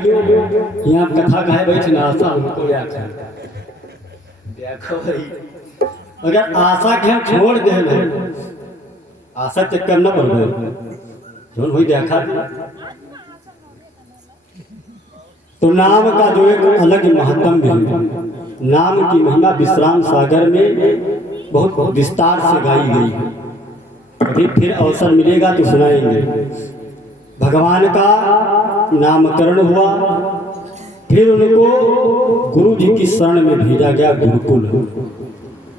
यहाँ कथा कहे बैठे ना आशा उनको व्याख्या देखो भाई अगर आशा के हम छोड़ दे आशा चक्कर न पड़ गए जो हुई देखा तो नाम का जो एक अलग महत्व है। नाम की महिमा विश्राम सागर में बहुत विस्तार से गाई गई है। कभी फिर अवसर मिलेगा तो सुनाएंगे। भगवान का नामकरण हुआ, फिर उनको गुरु जी की शरण में भेजा गया गुरुकुल।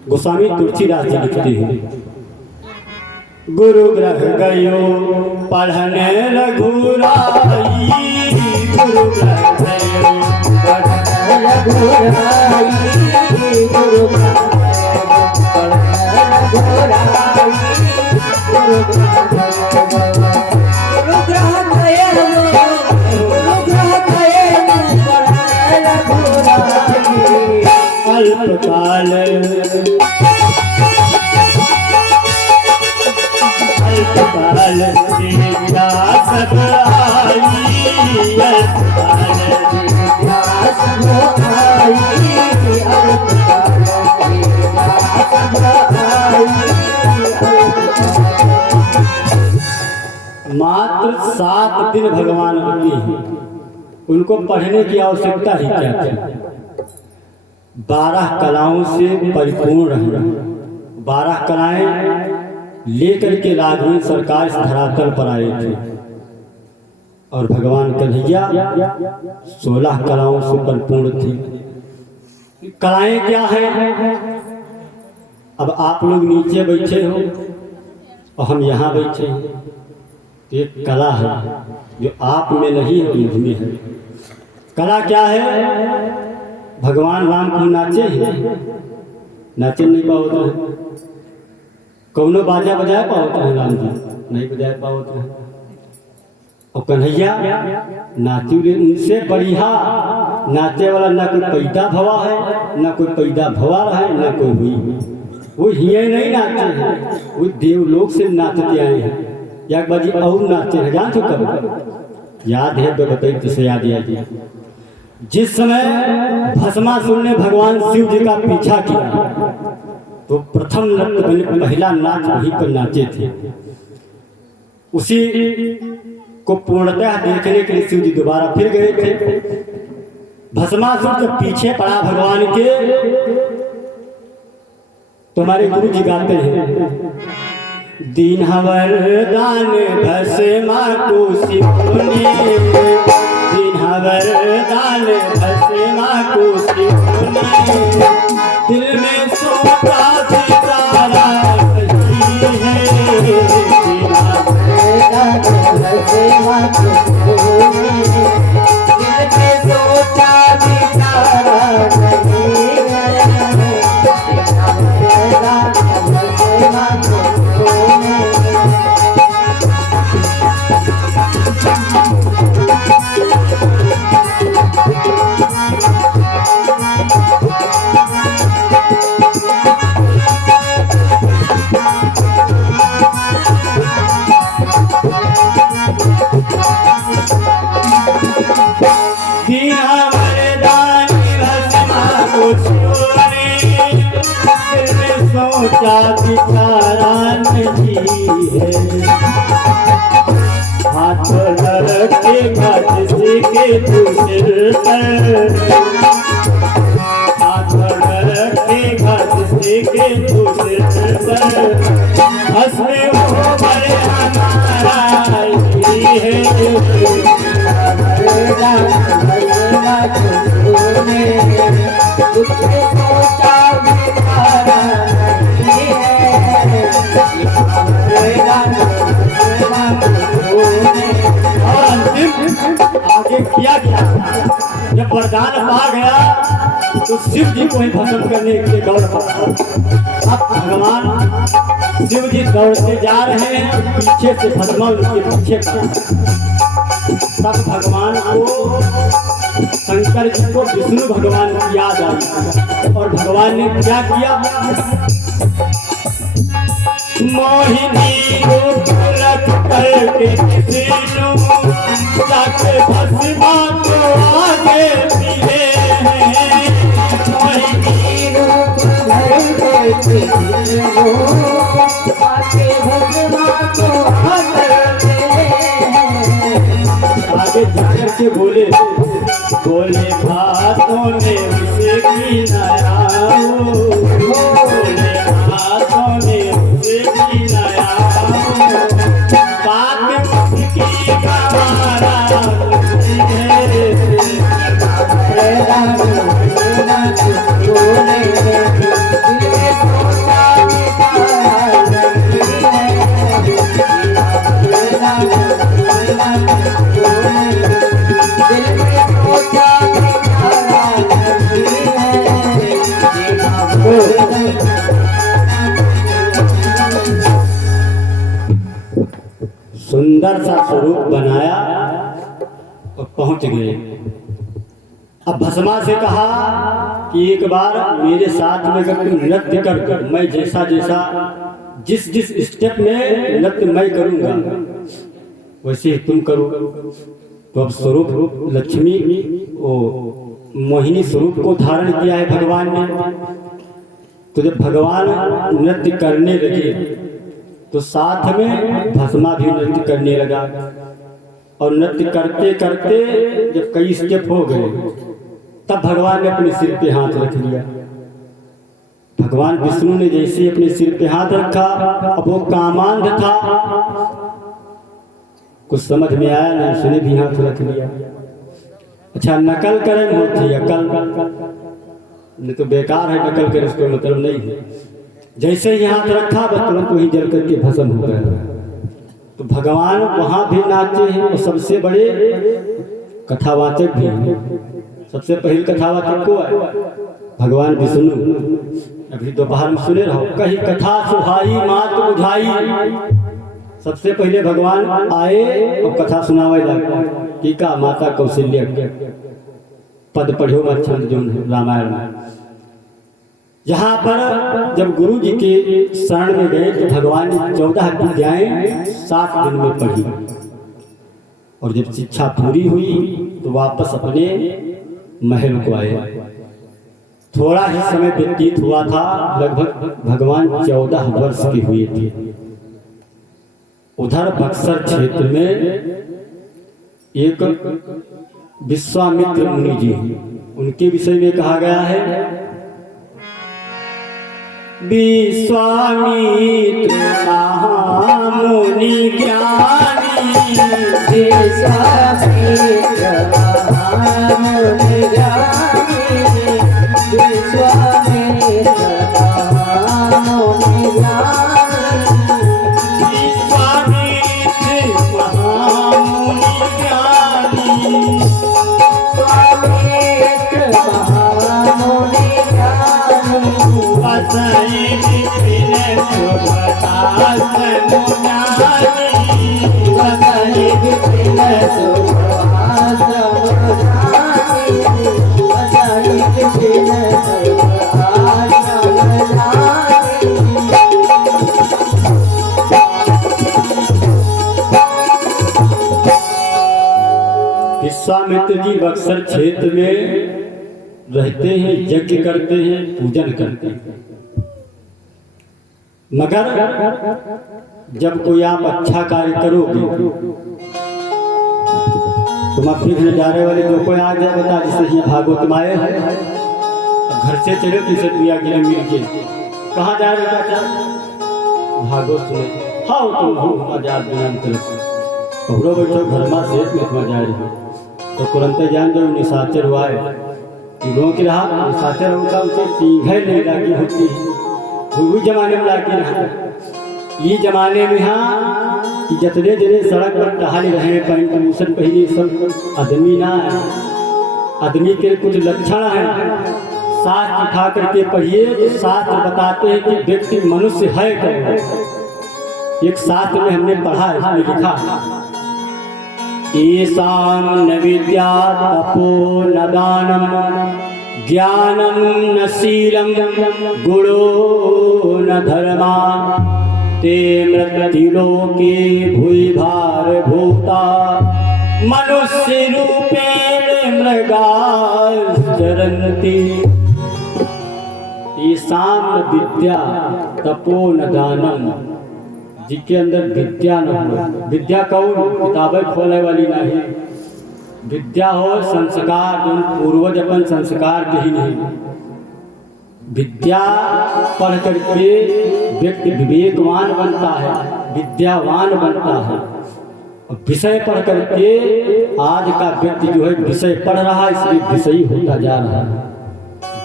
गोस्वामी तुलसीदास जी लिखते हैं, गुरु ग्रह गयो पढ़ने रघुराई, गुरु ग्रह गयो पढ़ने रघुराई, गुरु ग्रह अल्पकाल अल्पकाल सब आई, अल्पकाल सब मात्र 7 दिन भगवान रुके हैं। उनको पढ़ने की आवश्यकता ही क्या थी। 12 कलाओं से परिपूर्ण रहना, 12 कलाएं लेकर के राघवेंद्र सरकार इस धरातल पर आए थे और भगवान कन्हैया 16 कलाओं से परिपूर्ण थी। कलाएं क्या हैं? अब आप लोग नीचे बैठे हो और हम यहाँ बैठे हैं। एक कला है जो आप में नहीं है, मुझ में है। कला क्या है? भगवान राम को नाचे हैं, नाचे नहीं पाओ है। कौनो बाजा बजाए पाओ है राम जी, नहीं बजाए पाओ है। और कन्हैया नाचू रे उनसे बढ़िया नाचे वाला ना कोई पैदा भवा है, ना कोई पैदा भवा रहा है, ना कोई हुई। वो हिये नहीं नाचे हैं, वो देवलोक से नाचते आए हैं। या बाजी और नाचे हैं, जान चुका याद है तो बताइए, तुझसे याद याद जिस समय भस्मासुर ने भगवान शिव जी का पीछा किया तो प्रथम नृत्य पहला नाच वहीं पर नाचे थे। उसी को पूर्णतः देखने के लिए शिव जी दोबारा फिर गए थे। भस्मासुर जब पीछे पड़ा भगवान के तो हमारे गुरु जी गाते हैं, दीन वरदान भस्मा को शिवने, दीन वरदान भस्मा को शिवने, दिल में सोचा सितारा नहीं है, दीन वरदान भस्मा को शिवने, दिल में सोचा सितारा नहीं है, दीन वरदान भस्मा को सोचा बिचारा नहीं है, हाथ लड़के घाट के दूसरे पर, हाथ लड़के घाट के दूसरे पर, हंसने वो बड़े हमारा ही है, सोचा बिचारा आगे किया गया। जब वरदान पा गया तो शिव जी को ही भस्म करने के लिए दौड़ पड़ा। अब भगवान शिव जी दौड़ते जा रहे हैं, पीछे से भस्म उनके पीछे। तब भगवान को शंकर जी को विष्णु भगवान की याद आई और भगवान ने क्या किया? मोहिनी रूप रख करके विष्णु जाके भस्मा को आगे जाकर के बोले बोले बातों ने उसे की नया बोले बातों ने उसे की नया बात की गवारा सुंदर सा स्वरूप बनाया और पहुंच गए। अब भस्मा से कहा कि एक बार मेरे साथ में अगर तुम नृत्य कर मैं जैसा जैसा जिस जिस स्टेप में नृत्य मैं करूंगा वैसे ही तुम करो। तो अब स्वरूप लक्ष्मी ओ मोहिनी स्वरूप को धारण किया है भगवान ने। तो जब भगवान नृत्य करने लगे तो साथ में भस्मा भी नृत्य करने लगा और नृत्य करते करते जब कई स्टेप हो गए तब भगवान ने अपने सिर पे हाथ रख लिया। भगवान विष्णु ने जैसे अपने सिर पे हाथ रखा अब वो कामांध था, कुछ समझ में आया नहीं, उसने भी हाथ रख लिया। अच्छा नकल करें होती अकल नहीं तो बेकार है, नकल करे उसको मतलब नहीं है। जैसे ही हाथ रखा बस तुरंत वही जल करके भस्म हो गया। तो भगवान वहां भी नाचे हैं और सबसे बड़े कथावाचक भी हैं। सबसे पहले कथावाचक को है भगवान विष्णु। अभी दोपहर में सुने रहो कही कथा सुहाई मात बुझाई। सबसे पहले भगवान आए और कथा सुनावे लगे। टीका माता कौशल्या पद पढ़ो मत छंद जो रामायण में। यहाँ पर जब गुरु जी के शरण में गए तो भगवान ने 14 विद्याएं 7 दिन में पढ़ी और जब शिक्षा पूरी हुई तो वापस अपने महल को आए। थोड़ा ही समय व्यतीत हुआ था, लगभग भगवान 14 वर्ष के हुए थे। उधर बक्सर क्षेत्र में एक विश्वामित्र मुनि जी उनके विषय में कहा गया है विश्वामित्र मुनि ज्ञानी विश्वामित्र मुनि ज्ञानी विश्वामित्र मुनि ज्ञानी विश्वामित्र महामुनि ज्ञानी विश्वामित्र महामुनि विश्वामित्र जी बक्सर क्षेत्र में रहते हैं, यज्ञ करते हैं, पूजन करते हैं। मगर जब कोई आप अच्छा कार्य करोगे तो मक्खी जाने वाले जो कोई आ जाए बता जैसे ये भागवत में आए हैं घर से चले तो इसे दुनिया के मिल के कहाँ जा रहे बेटा भागवत सुने हाँ तुम आजाद पकड़ो बैठो घर में सेठ में जा रही तो तुरंत जान जो निशाचर हुआ है लोगों की रहा निशाचर होगा उनसे सींघे नहीं लागी होती वो जमाने में लागी रहा। ये जमाने में हाँ कि जितने जने सड़क पर टहल रहे पैंट कमीशन पहने सब आदमी ना है। आदमी के कुछ लक्षण हैं शास्त्र उठा करके पढ़िए तो शास्त्र बताते हैं कि व्यक्ति मनुष्य है क्या। एक शास्त्र में हमने पढ़ा है इसमें लिखा ईशान न विद्या तपो न दानम ज्ञानम न शीलम गुणो न धर्मा ते मृत्युलोके भूय भार भूता मनुष्य रूपेण मृगा चरन्ति। ये ईशान न विद्या तपो न दानम, जिसके अंदर विद्या न हो। विद्या कौन? किताबें खोले वाली नहीं। विद्या हो संस्कार, जो पूर्वज अपन संस्कार के ही नहीं। विद्या पढ़ करके व्यक्ति विवेकवान बनता है, विद्यावान बनता है। और विषय पढ़ करके आज का व्यक्ति जो है विषय पढ़ रहा है, इसलिए विषयी होता जा रहा है।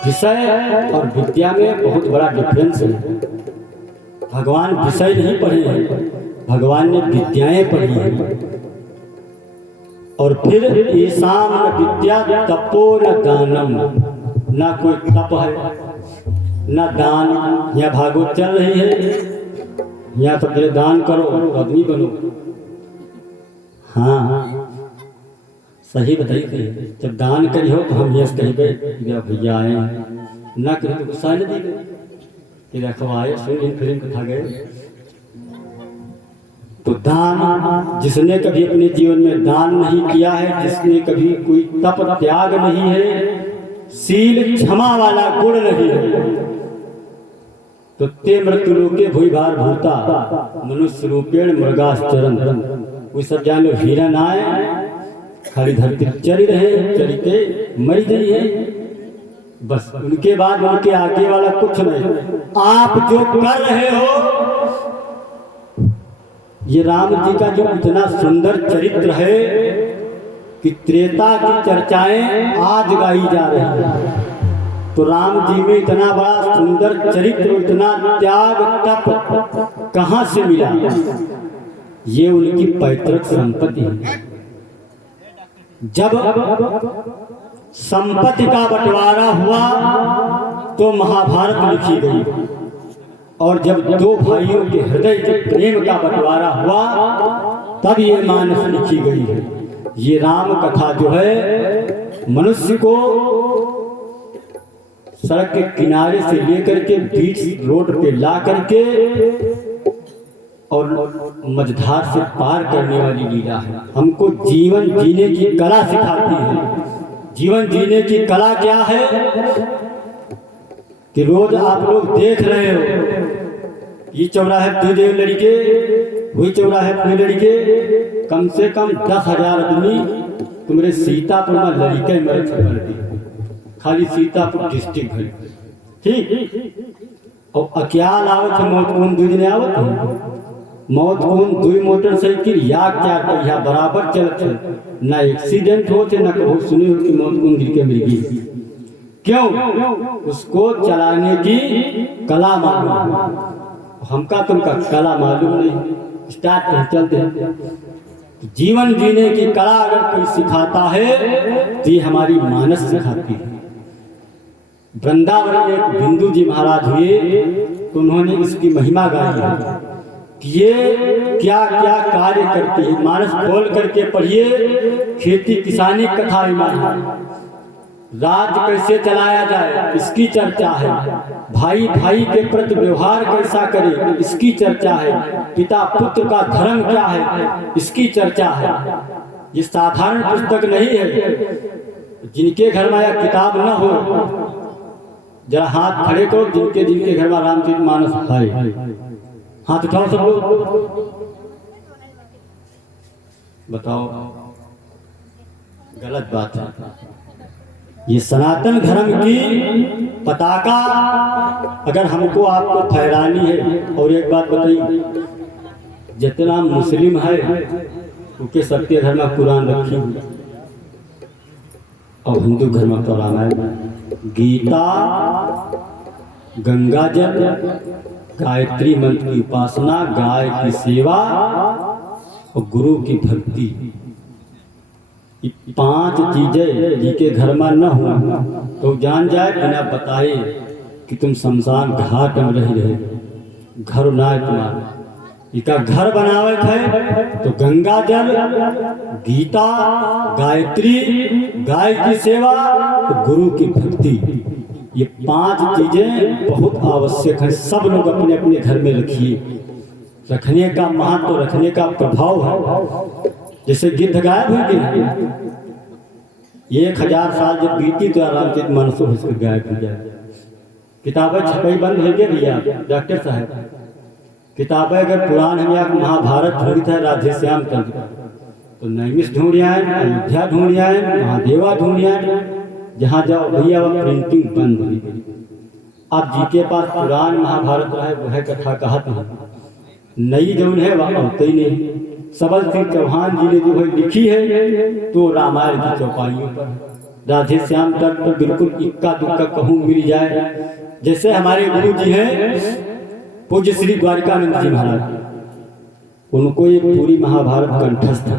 विषय और विद्या में बहुत बड़ा डिफरेंस है। भगवान विषय नहीं पढ़े हैं, भगवान ने विद्याएं पढ़ी हैं। और फिर ईशान विद्या तपो न दानम, ना कोई तप है न दान। यहाँ भागवत चल रही है, यहाँ तो फिर दान करो तो आदमी बनो। हाँ सही बताइए, जब दान करी हो तो हम यस कहेंगे भैया आए, ना करें तो गुस्सा नहीं दी कि रखवाए सुन फिल्म कथा गए। तो दान, जिसने कभी अपने जीवन में दान नहीं किया है, जिसने कभी कोई तप त्याग नहीं है, शील क्षमा वाला गुण नहीं है, तो ते मृत्युलोके भूभार भूता मनुष्य रूपेण मृगाश्चरण। वो सब जानो हिरन आए खाली धरती चली रहे, चली के मरी गई है, बस उनके बाद उनके आगे वाला कुछ नहीं। आप जो कर रहे हो, ये राम जी का जो इतना सुंदर चरित्र है कि त्रेता की चर्चाएं आज गाई जा रही हैं। तो राम जी में इतना बड़ा सुंदर चरित्र, इतना त्याग तप कहां से मिला? ये उनकी पैतृक संपत्ति है। जब संपत्ति का बंटवारा हुआ तो महाभारत लिखी गई, और जब दो भाइयों के हृदय के प्रेम का बंटवारा हुआ तब ये मानस लिखी गई है। ये राम कथा जो है मनुष्य को सड़क के किनारे से लेकर के बीच रोड पे ला करके और मझधार से पार करने वाली लीला है। हमको जीवन जीने की कला सिखाती है। जीवन जीने की कला क्या है कि रोज आप लोग देख रहे हो, ये चौराहे पे दो लड़के, वही चौराहे पे लड़के, कम से कम 10,000 आदमी तुम्हारे सीतापुर में लड़के मर दी, खाली सीतापुर डिस्ट्रिक्ट है। ठीक, और अक्याल आवत मौत कौन 2 दिन आवत, मौत कौन 2 मोटरसाइकिल या क्या कहिया बराबर चलते, ना एक्सीडेंट होते ना कभी सुने हो कि मौत कौन गिर के मर गई। क्यों? उसको चलाने की कला मालूम, हमका तुमका कला मालूम नहीं। स्टार्ट कर चलते हैं। जीवन जीने की कला अगर कोई सिखाता है तो ये हमारी मानस सिखाती है। वृंदावन एक बिंदु जी महाराज हुए तो उन्होंने इसकी महिमा गाई है कि ये क्या क्या कार्य करती है। मानस खोल करके पढ़िए, खेती किसानी कथा है, राज्य कैसे चलाया जाए इसकी चर्चा है, भाई भाई के प्रति व्यवहार कैसा करे इसकी चर्चा है, पिता पुत्र का धर्म क्या है इसकी चर्चा है। ये साधारण पुस्तक नहीं है। जिनके घर में यह किताब न हो जरा हाथ खड़े करो, जिनके जिनके घर में रामचरितमानस है, हाथ उठाओ सब लोग, बताओ। गलत बात है। ये सनातन धर्म की पताका अगर हमको आपको फहरानी है। और एक बात बताइए, जितना मुस्लिम है उनके सबके घर में कुरान रखी हुई, और हिंदू घर में तो रामायण, गीता, गंगा जल, गायत्री मंत्र की उपासना, गाय की सेवा और गुरु की भक्ति। 5 चीजें जिनके घर में न हो तो जान जाए बिना बताए कि तुम शमशान घाट में रहे, घर ना है तुम्हारा। इनका घर बनावत है तो गंगा जल, गीता, गायत्री, गाय की सेवा तो गुरु की भक्ति, ये 5 चीजें बहुत आवश्यक है। सब लोग अपने अपने घर में रखिए। रखने का महत्व, रखने का प्रभाव है। जैसे गिद्ध गायब हो गए, 1000 साल जब बीती तो रामचरितमानस गायब हो जाए। किताबें छपई बंद है क्या भैया डॉक्टर साहब? किताबें अगर पुराण हम या महाभारत ढूंढी था राधे श्याम तंत्र, तो नैमिष ढूंढ आए, अयोध्या ढूंढ आए, महादेवा ढूंढ आए, जहाँ जाओ भैया वह प्रिंटिंग बंद हुई। आप जी के पास पुराण महाभारत रहे वह कथा कहत है, नई जौन है वह होते ही नहीं। सबल सिंह चौहान जी ने जो है लिखी है तो रामायण की चौपाइयों पर, राधे श्याम तट पर बिल्कुल इक्का दुक्का कहूँ मिल जाए। जैसे हमारे गुरु जी हैं पूज्य श्री द्वारिकानंद जी महाराज, उनको एक पूरी महाभारत कंठस्थ है।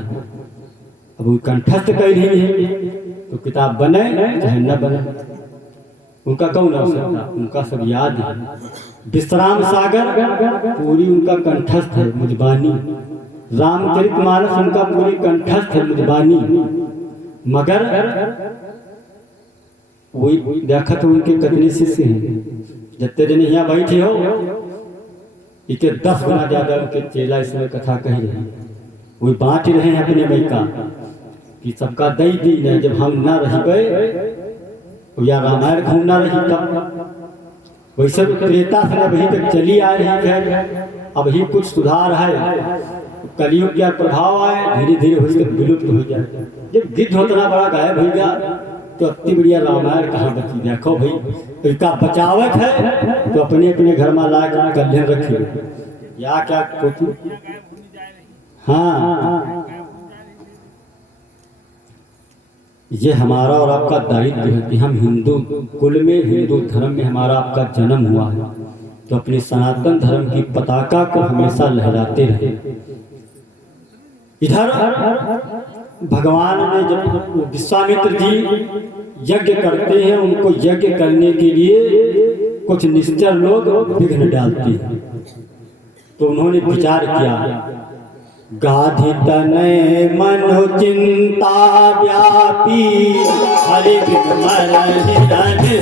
अब वो कंठस्थ कह रही है तो किताब बने चाहे न बने, उनका कौन आवश्यकता, उनका सब याद है। विश्राम सागर पूरी उनका कंठस्थ है मुजबानी, रामचरितमानस उनका पूरी कंठस्थ है मुजबानी। मगर वही देखा तो उनके कितने शिष्य हैं, जितने दिन यहाँ बैठे हो इके 10 गुना ज्यादा उनके चेला इसमें कथा कह रहे हैं। वही बांट रहे हैं अपने में का कि सबका दई दी न, जब हम न रह गए या रामायण घूमना रही तब वैसे त्रेता से अभी तक चली आ रही है। अब ही कुछ सुधार है, कलयुग का प्रभाव आए धीरे धीरे हो विलुप्त हो जाए। जब गिद्ध उतना बड़ा गायब हो गया तो अति बढ़िया रामायण कहाँ बची। देखो भाई इसका बचावक है तो अपने अपने घर में ला कर कल्याण रखिए या क्या कुछ। हाँ, ये हमारा और आपका दायित्व है कि हम हिंदू कुल में, हिंदू धर्म में हमारा आपका जन्म हुआ है तो अपने सनातन धर्म की पताका को हमेशा लहराते रहे। इधर भगवान ने जब विश्वामित्र जी यज्ञ करते हैं, उनको यज्ञ करने के लिए कुछ निश्चर लोग विघ्न डालते हैं, तो उन्होंने विचार किया गाधि तनय मनो चिंता व्यापी हरि मरण से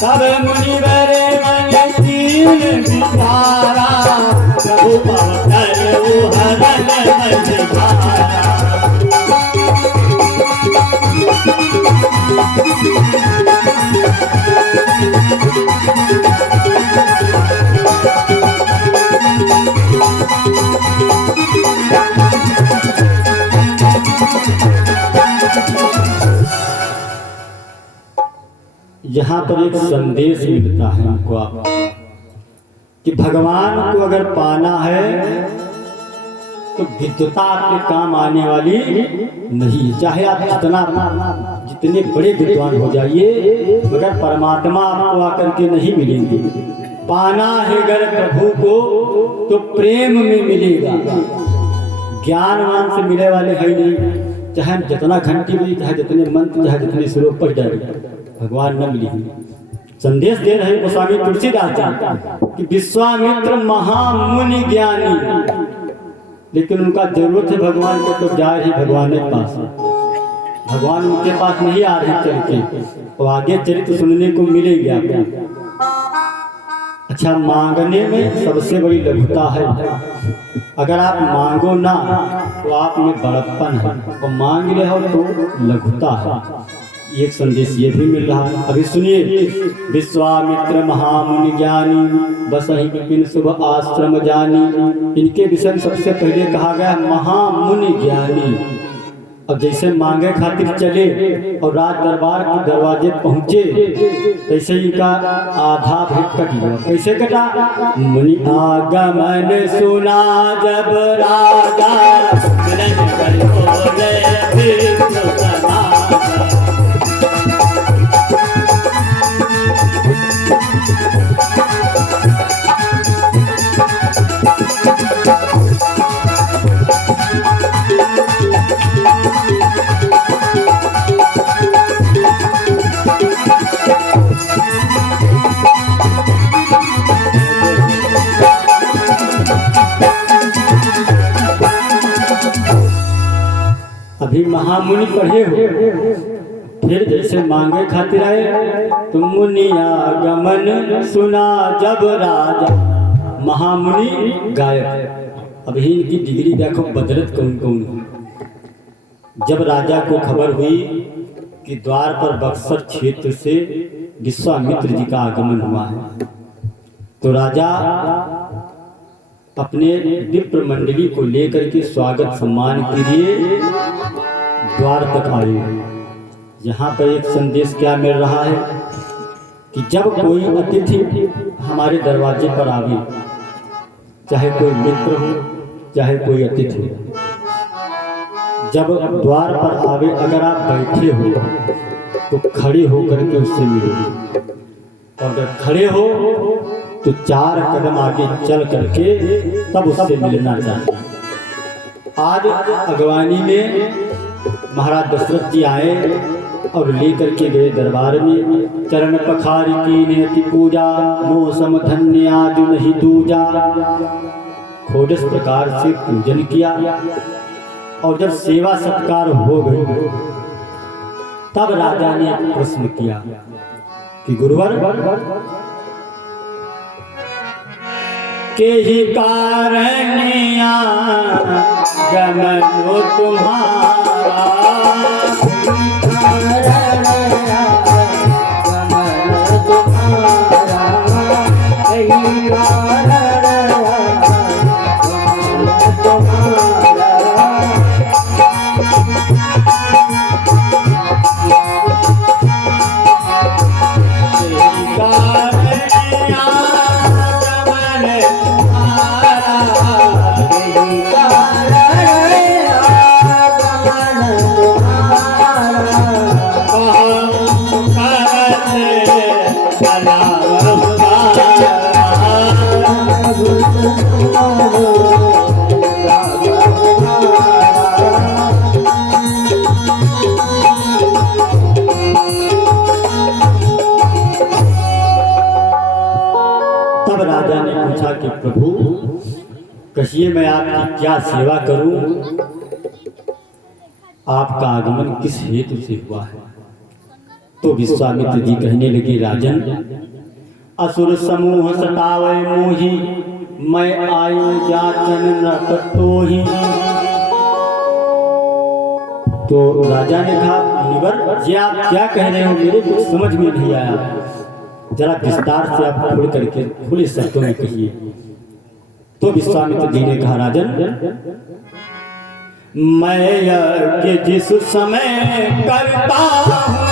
सब मुनिवर मन कीन विचारा प्रभु पवतर हरण मझधारा। यहाँ पर एक संदेश मिलता है हमको आप कि भगवान को अगर पाना है तो विद्वता आपके काम आने वाली नहीं। चाहे आप जितने बड़े विद्वान हो जाइए मगर परमात्मा आपको आकर के नहीं मिलेंगे। पाना है अगर प्रभु को तो प्रेम में मिलेगा, ज्ञानवान से मिले वाले है नहीं। चाहे हम जितना घंटी बजे, चाहे जितने मंत्र, चाहे जितने श्लोक पढ़ जाए, भगवान न मिली। संदेश दे रहे गोस्वामी तुलसीदास जी कि विश्वामित्र महामुनि ज्ञानी, लेकिन उनका जरूरत है भगवान को तो जाए ही भगवान के पास। भगवान उनके पास नहीं आ रहे चल के, तो आगे चरित्र सुनने को मिलेगा। अच्छा, मांगने में सबसे बड़ी लघुता है। अगर आप मांगो ना तो आप में बड़प्पन है, और मांग रहे हो तो लघुता है। एक संदेश ये भी मिल रहा है, अभी सुनिए। विश्वामित्र महामुनि ज्ञानी बसहि विपिन शुभ आश्रम जानी। इनके विषय में सबसे पहले कहा गया महामुनि ज्ञानी। अब जैसे मांगे खातिर चले और राज दरबार के दरवाजे पहुंचे, तैसे इनका आधा भेंट कट गया। कैसे कटा? मुनि आगमन सुना जब राजा अभी महामुनि पढ़े हो, फिर जैसे मांगे खातिर आए तो मुनिया गमन सुना जब राजा, महामुनि गायब। अभी इनकी डिग्री देखो बदलत कौन कौन। जब राजा को खबर हुई कि द्वार पर बक्सर क्षेत्र से विश्वामित्र जी का आगमन हुआ है, तो राजा अपने विप्र मंडली को लेकर के स्वागत सम्मान के लिए द्वार तक आए। यहाँ पर एक संदेश क्या मिल रहा है कि जब कोई अतिथि हमारे दरवाजे पर आवे, चाहे कोई मित्र हो चाहे कोई अतिथि हो, जब द्वार पर आवे अगर आप बैठे हो तो खड़े होकर के उससे मिलो, और अगर खड़े हो तो 4 कदम आगे चल करके तब उससे मिलना चाहिए। आज अगवानी में महाराज दशरथ जी आए और लेकर के गए दरबार में, चरण पखारी की नेति पूजा, मौसम धन्य आज नहीं दूजा। खोडस प्रकार से पूजन किया, और जब सेवा सत्कार हो गई तब राजा ने प्रश्न किया कि गुरुवर के ही कारण गमनो तुम्हारा, कि प्रभु कहिए मैं आपकी क्या सेवा करूं, आपका आगमन किस हेतु से हुआ है। तो विश्वामित्र जी कहने लगे, राजन असुर समूह सतावे मोही, मैं आयो जाचन नरकटोही। तो राजा ने कहा, मुनिवर जी आप क्या कह रहे हो, मेरे कुछ समझ में नहीं आया, जरा विस्तार से आप खुल करके खुले शब्दों में कहिए। तो विश्वामित्र जी ने कहा, राजन मैं यज्ञ जिस समय करता हूँ,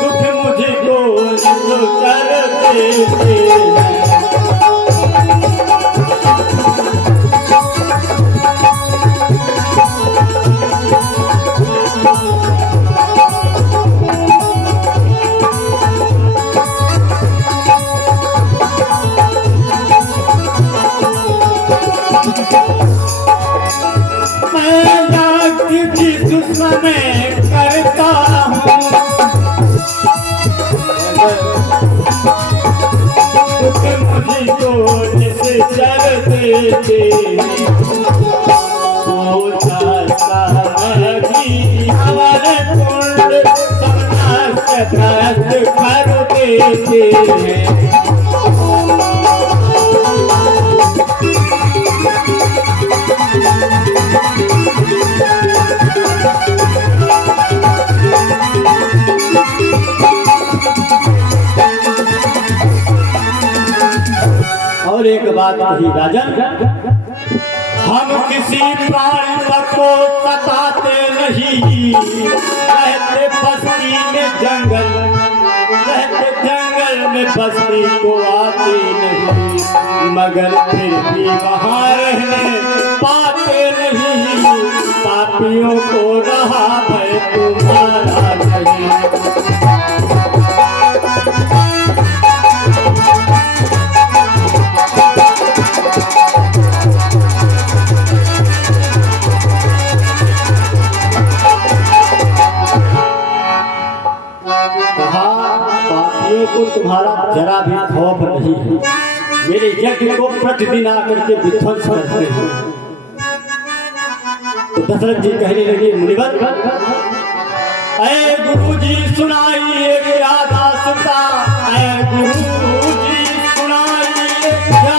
दुख मुझको करते करता हूँ, मुझको जैसे चलते थे, हमारे कुंड करते थे। और एक बात कही, राजन हम किसी प्राणी को सताते नहीं, रहते बस्ती में जंगल, रहते जंगल में बस्ती को आते नहीं, मगर फिर भी वहाँ रहने पाते नहीं, पापियों को रहा भय तुम्हारा नहीं। को तुम्हारा जरा भी खौफ नहीं है, मेरे यज्ञ को प्रतिदिन आकर के विध्वंस करते हैं। तो दशरथ जी कहने लगे मुनिवर, ऐ गुरु जी सुनाइए क्या दास्ता, ऐ गुरु जी सुनाइए क्या।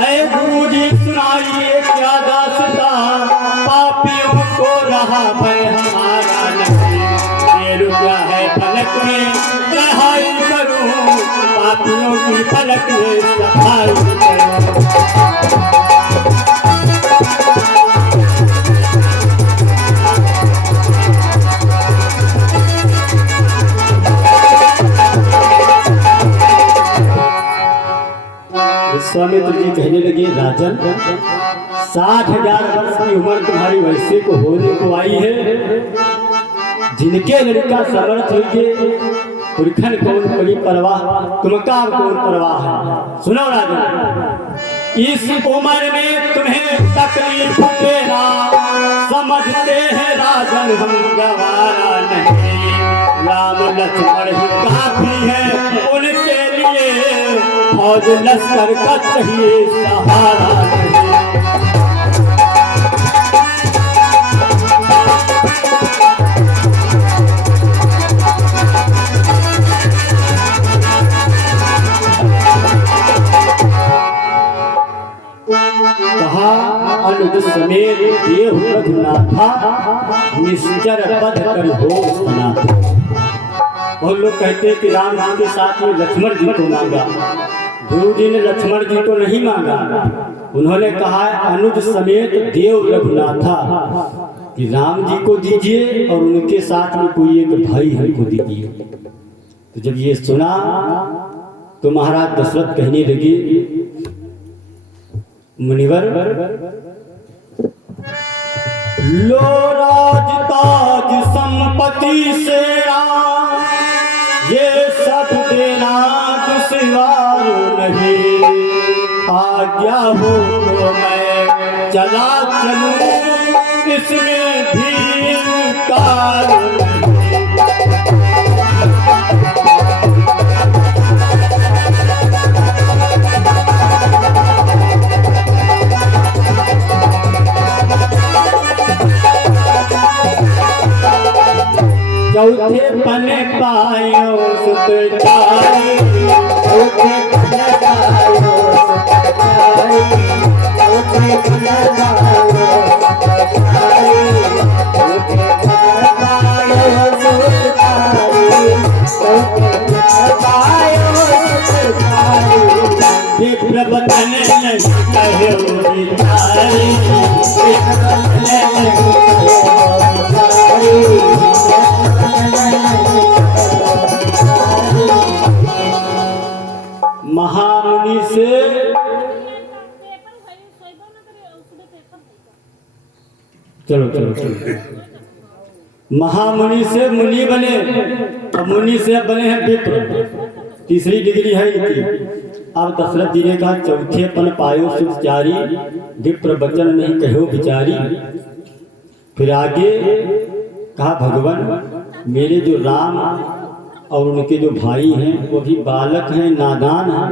ऐ गुरु जी सुनाइए क्या दास्ता, पापियों को रहा भय हमारा नहीं, रुपया है फलक में सहाय करूं, पापियों की फलक में सहाय करूं। विश्वामित्र जी कहने लगे, राजन 60,000 वर्ष की उम्र तुम्हारी वैसे को होने को आई है, जिनके लड़का समर्थ हुई पुरखन कौन बड़ी परवाह, तुमका कौन परवाह है। सुनो राजन, इस उम्र में तुम्हें तकलीफ देना समझते हैं राजन हम गवारा नहीं, राम लक्ष्मण ही काफी है उनके लिए, फौज लश्कर का चाहिए सहारा नहीं। कहा अनुज समेत देव रघुनाथा, निश्चर बध कर हो सनाथा। बहुत लोग कहते हैं कि राम जी के साथ में लक्ष्मण जी को मांगा, गुरु जी ने लक्ष्मण जी को नहीं मांगा, उन्होंने कहा अनुज समेत देव रघुनाथा कि राम जी को दीजिए और उनके साथ में कोई एक भाई हमको दीजिए। तो जब ये सुना तो महाराज दशरथ कहने लगे, मुनिवर लो राज ताज संपत्ति से ये सब देना दुश्वार नहीं, आज्ञा हो तो मैं चला चलूं इसमें भी कार चौथे पने पायो सुतचारी, चौथे पने पायो सुतचारी, चौथे पने पायो सुतचारी, चौथे पने पायो सुतचारी, चौथे पने पायो सुतचारी, विप्र बचन नहीं कहे विचारी, विप्र बचन नहीं कहे महामुनि से चलो चलो चलो महामुनि से मुनि बने और मुनि से बने हैं विप्र, तीसरी डिग्री है इनकी। अब दशरथ जी ने कहा चौथे पन पायो सुचारी, विप्र वचन नहीं कहो विचारी। फिर आगे कहा भगवान मेरे जो राम और उनके जो भाई हैं वो भी बालक हैं, नादान हैं,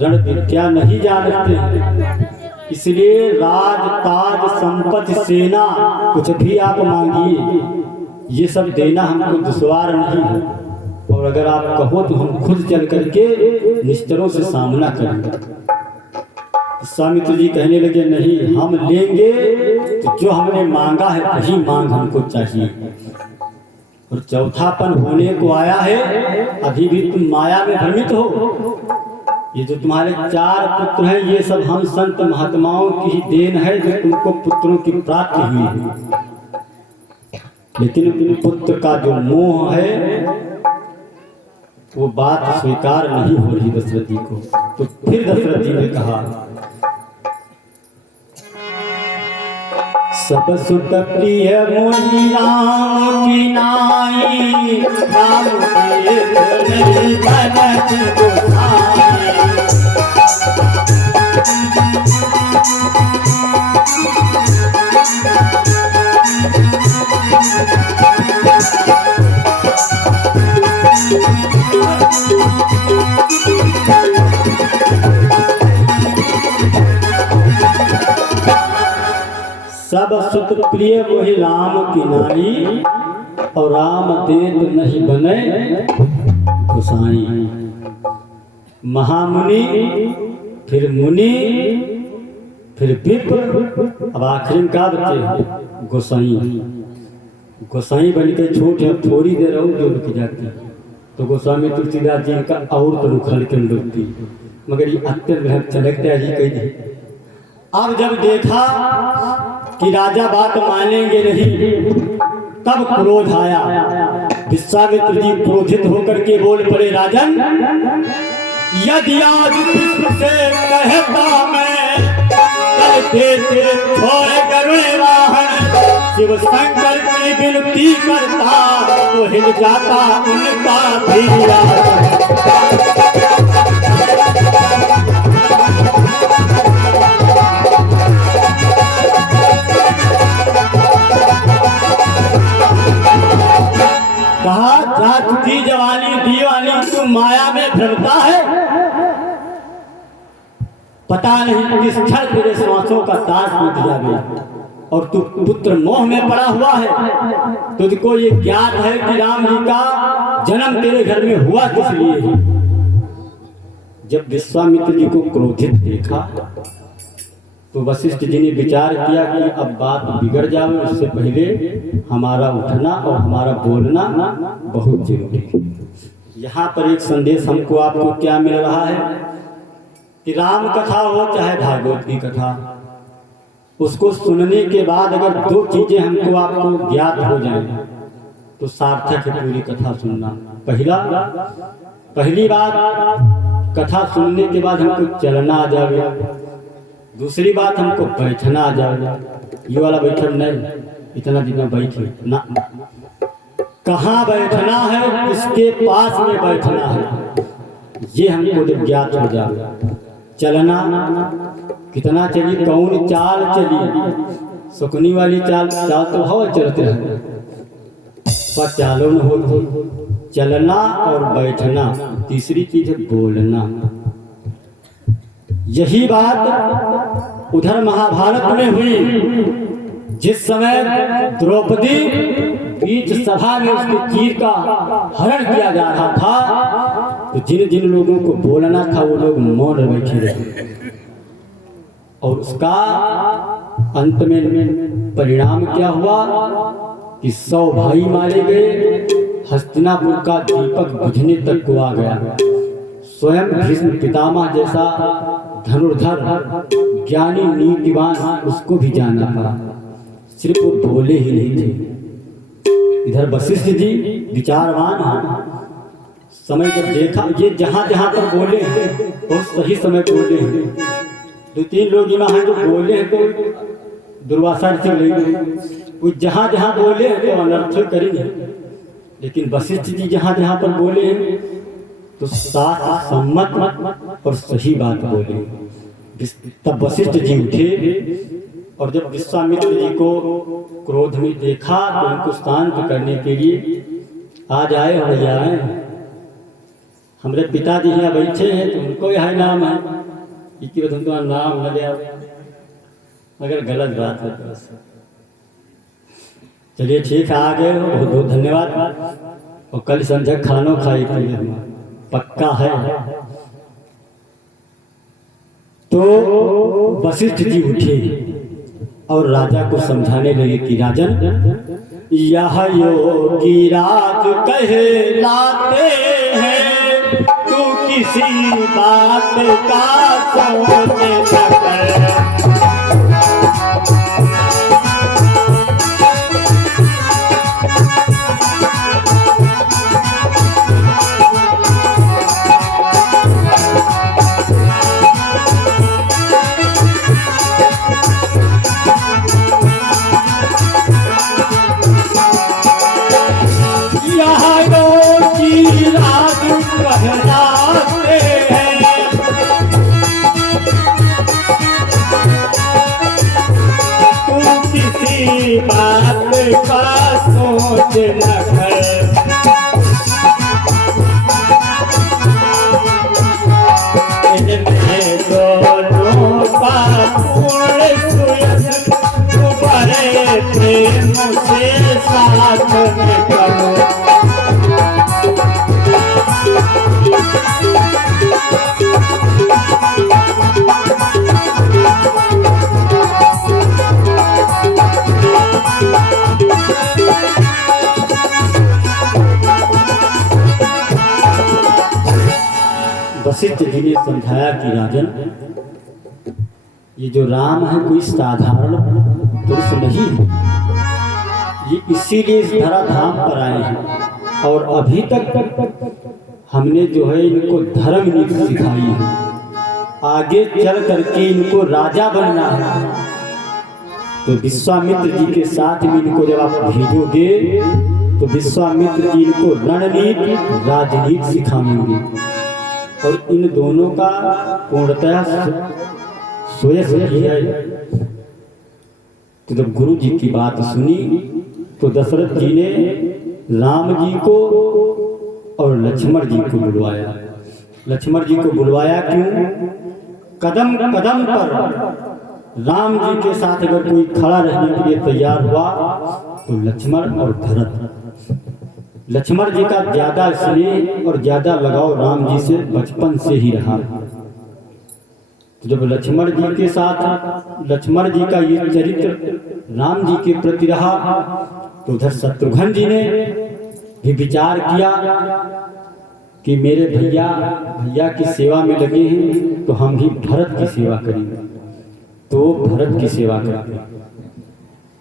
रण विद्या नहीं जानते हैं, इसलिए राज ताज संपत्ति सेना कुछ भी आप मांगिए, ये सब देना हमको दुश्वार नहीं है, और अगर आप कहो तो हम खुद चल करके निश्चरों से सामना करेंगे। स्वामित्व जी कहने लगे नहीं, हम लेंगे तो जो हमने मांगा है वही मांग हमको चाहिए। और चौथापन होने को आया है, अभी भी तुम माया में भ्रमित हो। ये जो तुम्हारे 4 पुत्र हैं ये सब हम संत महात्माओं की ही देन है जो तुमको पुत्रों की प्राप्ति हुई है, लेकिन अपने पुत्र का जो मोह है वो बात स्वीकार नहीं हो रही दशरथ जी को। तो फिर दशरथ जी ने कहा सब सुत प्रिय मोहि राम की नाई, राम के बनत गोसाई। सुप्रिय वही राम की नारी, और राम देत नहीं बने गोसाई। महामुनि, फिर मुनि, फिर विप्र, अब आखिरी का बचे गोसाई। गोसाई बन के छूट है, थोड़ी देर और जो रुक जाती, तो गोस्वामी तुलसीदास जी का और तो उखड़ के डूबती, मगर ये अत्यंत चलकता जी कही। अब जब देखा कि राजा बात मानेंगे नहीं, तब क्रोध आया। विश्वामित्र जी क्रोधित होकर के बोल पड़े, राजन यदि आज विष्णु से कहता मैं, कल देते छोड़ गरुड़ वाहन, शिव शंकर की विनती करता, तो हिल जाता उनका धीरा। कहा जात थी जवानी दीवानी, तू माया में भ्रमता है, पता नहीं किस क्षण तेरे श्वासों का तार टूट जाए, और तू पुत्र मोह में पड़ा हुआ है। तुझको ये ज्ञात है कि राम जी का जन्म तेरे घर में हुआ किस लिए। जब विश्वामित्र जी को क्रोधित देखा, तो वशिष्ठ जी ने विचार किया कि अब बात बिगड़ जाए, उससे पहले हमारा उठना और हमारा बोलना बहुत जरूरी है। यहाँ पर एक संदेश हमको आपको क्या मिल रहा है कि राम कथा हो चाहे भागवत की कथा, उसको सुनने के बाद अगर दो चीजें हमको आपको ज्ञात हो जाएं, तो सार्थक है पूरी कथा सुनना। पहली बात, कथा सुनने के बाद हमको चलना आ जाएगा। दूसरी बात, हमको बैठना आ जाएगा। ये वाला बैठन नहीं, इतना जितना बैठे ना, कहाँ बैठना है, किसके पास में बैठना है, ये हमको जब ज्ञात हो जाएगा। चलना कितना चली, कौन चाल चली, सुकनी वाली चाल तो हवा चलते हैं, पर चालों न हो। चलना और बैठना, तीसरी चीज है बोलना। यही बात उधर महाभारत में हुई, जिस समय द्रौपदी बीच सभा में उसके चीर का हरण किया जा रहा था, तो जिन जिन लोगों को बोलना था वो लोग मौन बैठे रहे, और उसका अंत में परिणाम क्या हुआ कि 100 भाई मारे गए। हस्तिनापुर का दीपक बुझने तक को आ गया। स्वयं भीष्म पितामह जैसा धनुर्धर ज्ञानी नीतिवान, उसको भी जाना पड़ा, सिर्फ वो बोले ही नहीं थे। इधर वशिष्ठ जी विचारवान हैं, समय जब देखा ये जहां जहां पर बोले हैं बहुत सही समय बोले हैं। 2-3 लोग यहाँ हैं जो बोले हैं तो दुर्वासा से ले, जहां जहां बोले हैं तो अनर्थ करेंगे, लेकिन वशिष्ठ जी जहां जहां पर बोले हैं तो साथ सम्मत और सही बात बोले। तब वशिष्ठ जी उठे, और जब विश्वामित्र जी को क्रोध में देखा तो उनको शांत करने के लिए आज आए हो भैया, हमारे पिताजी यहाँ बैठे हैं, तो उनको यह नाम है, इसकी वजह तुम्हारा नाम न लिया, मगर गलत बात है। चलिए ठीक है, आ गए हो, बहुत बहुत धन्यवाद। और कल संध्या खानो खाई पिए पक्का है। तो वशिष्ठ जी उठे और राजा को समझाने लगे कि राजन, यह योगी राज कहलाते हैं, तू किसी बात का सोच न कर। बात का सोच न कर, इनमें दोनों का पूर्ण सुयस, तू बड़े वशिष्ठ जी ने समझाया कि राजन, ये जो राम है कोई साधारण पुरुष नहीं है, ये इसीलिए इस धराधाम पर आए हैं और अभी तक हमने जो है इनको धर्म नीति सिखाई है, आगे चल करके इनको राजा बनना है। तो विश्वामित्र जी के साथ में इनको जब आप भेजोगे तो विश्वामित्र जी इनको रणनीति राजनीति सिखाएंगे और इन दोनों का पूर्णतः सोयस है। तो जब गुरु जी की बात सुनी तो दशरथ जी ने राम जी को और लक्ष्मण जी को बुलवाया। लक्ष्मण जी को बुलवाया क्यों? कदम कदम पर राम जी के साथ अगर कोई खड़ा रहने के लिए तैयार हुआ तो लक्ष्मण और भरत। लक्ष्मण जी का ज्यादा स्नेह और ज्यादा लगाव राम जी से बचपन से ही रहा। तो जब लक्ष्मण जी के साथ लक्ष्मण जी का ये चरित्र राम जी के प्रति रहा तो उधर शत्रुघ्न जी ने भी विचार किया कि मेरे भैया की सेवा में लगे हैं तो हम भी भरत की सेवा करेंगे। तो भरत की सेवा करते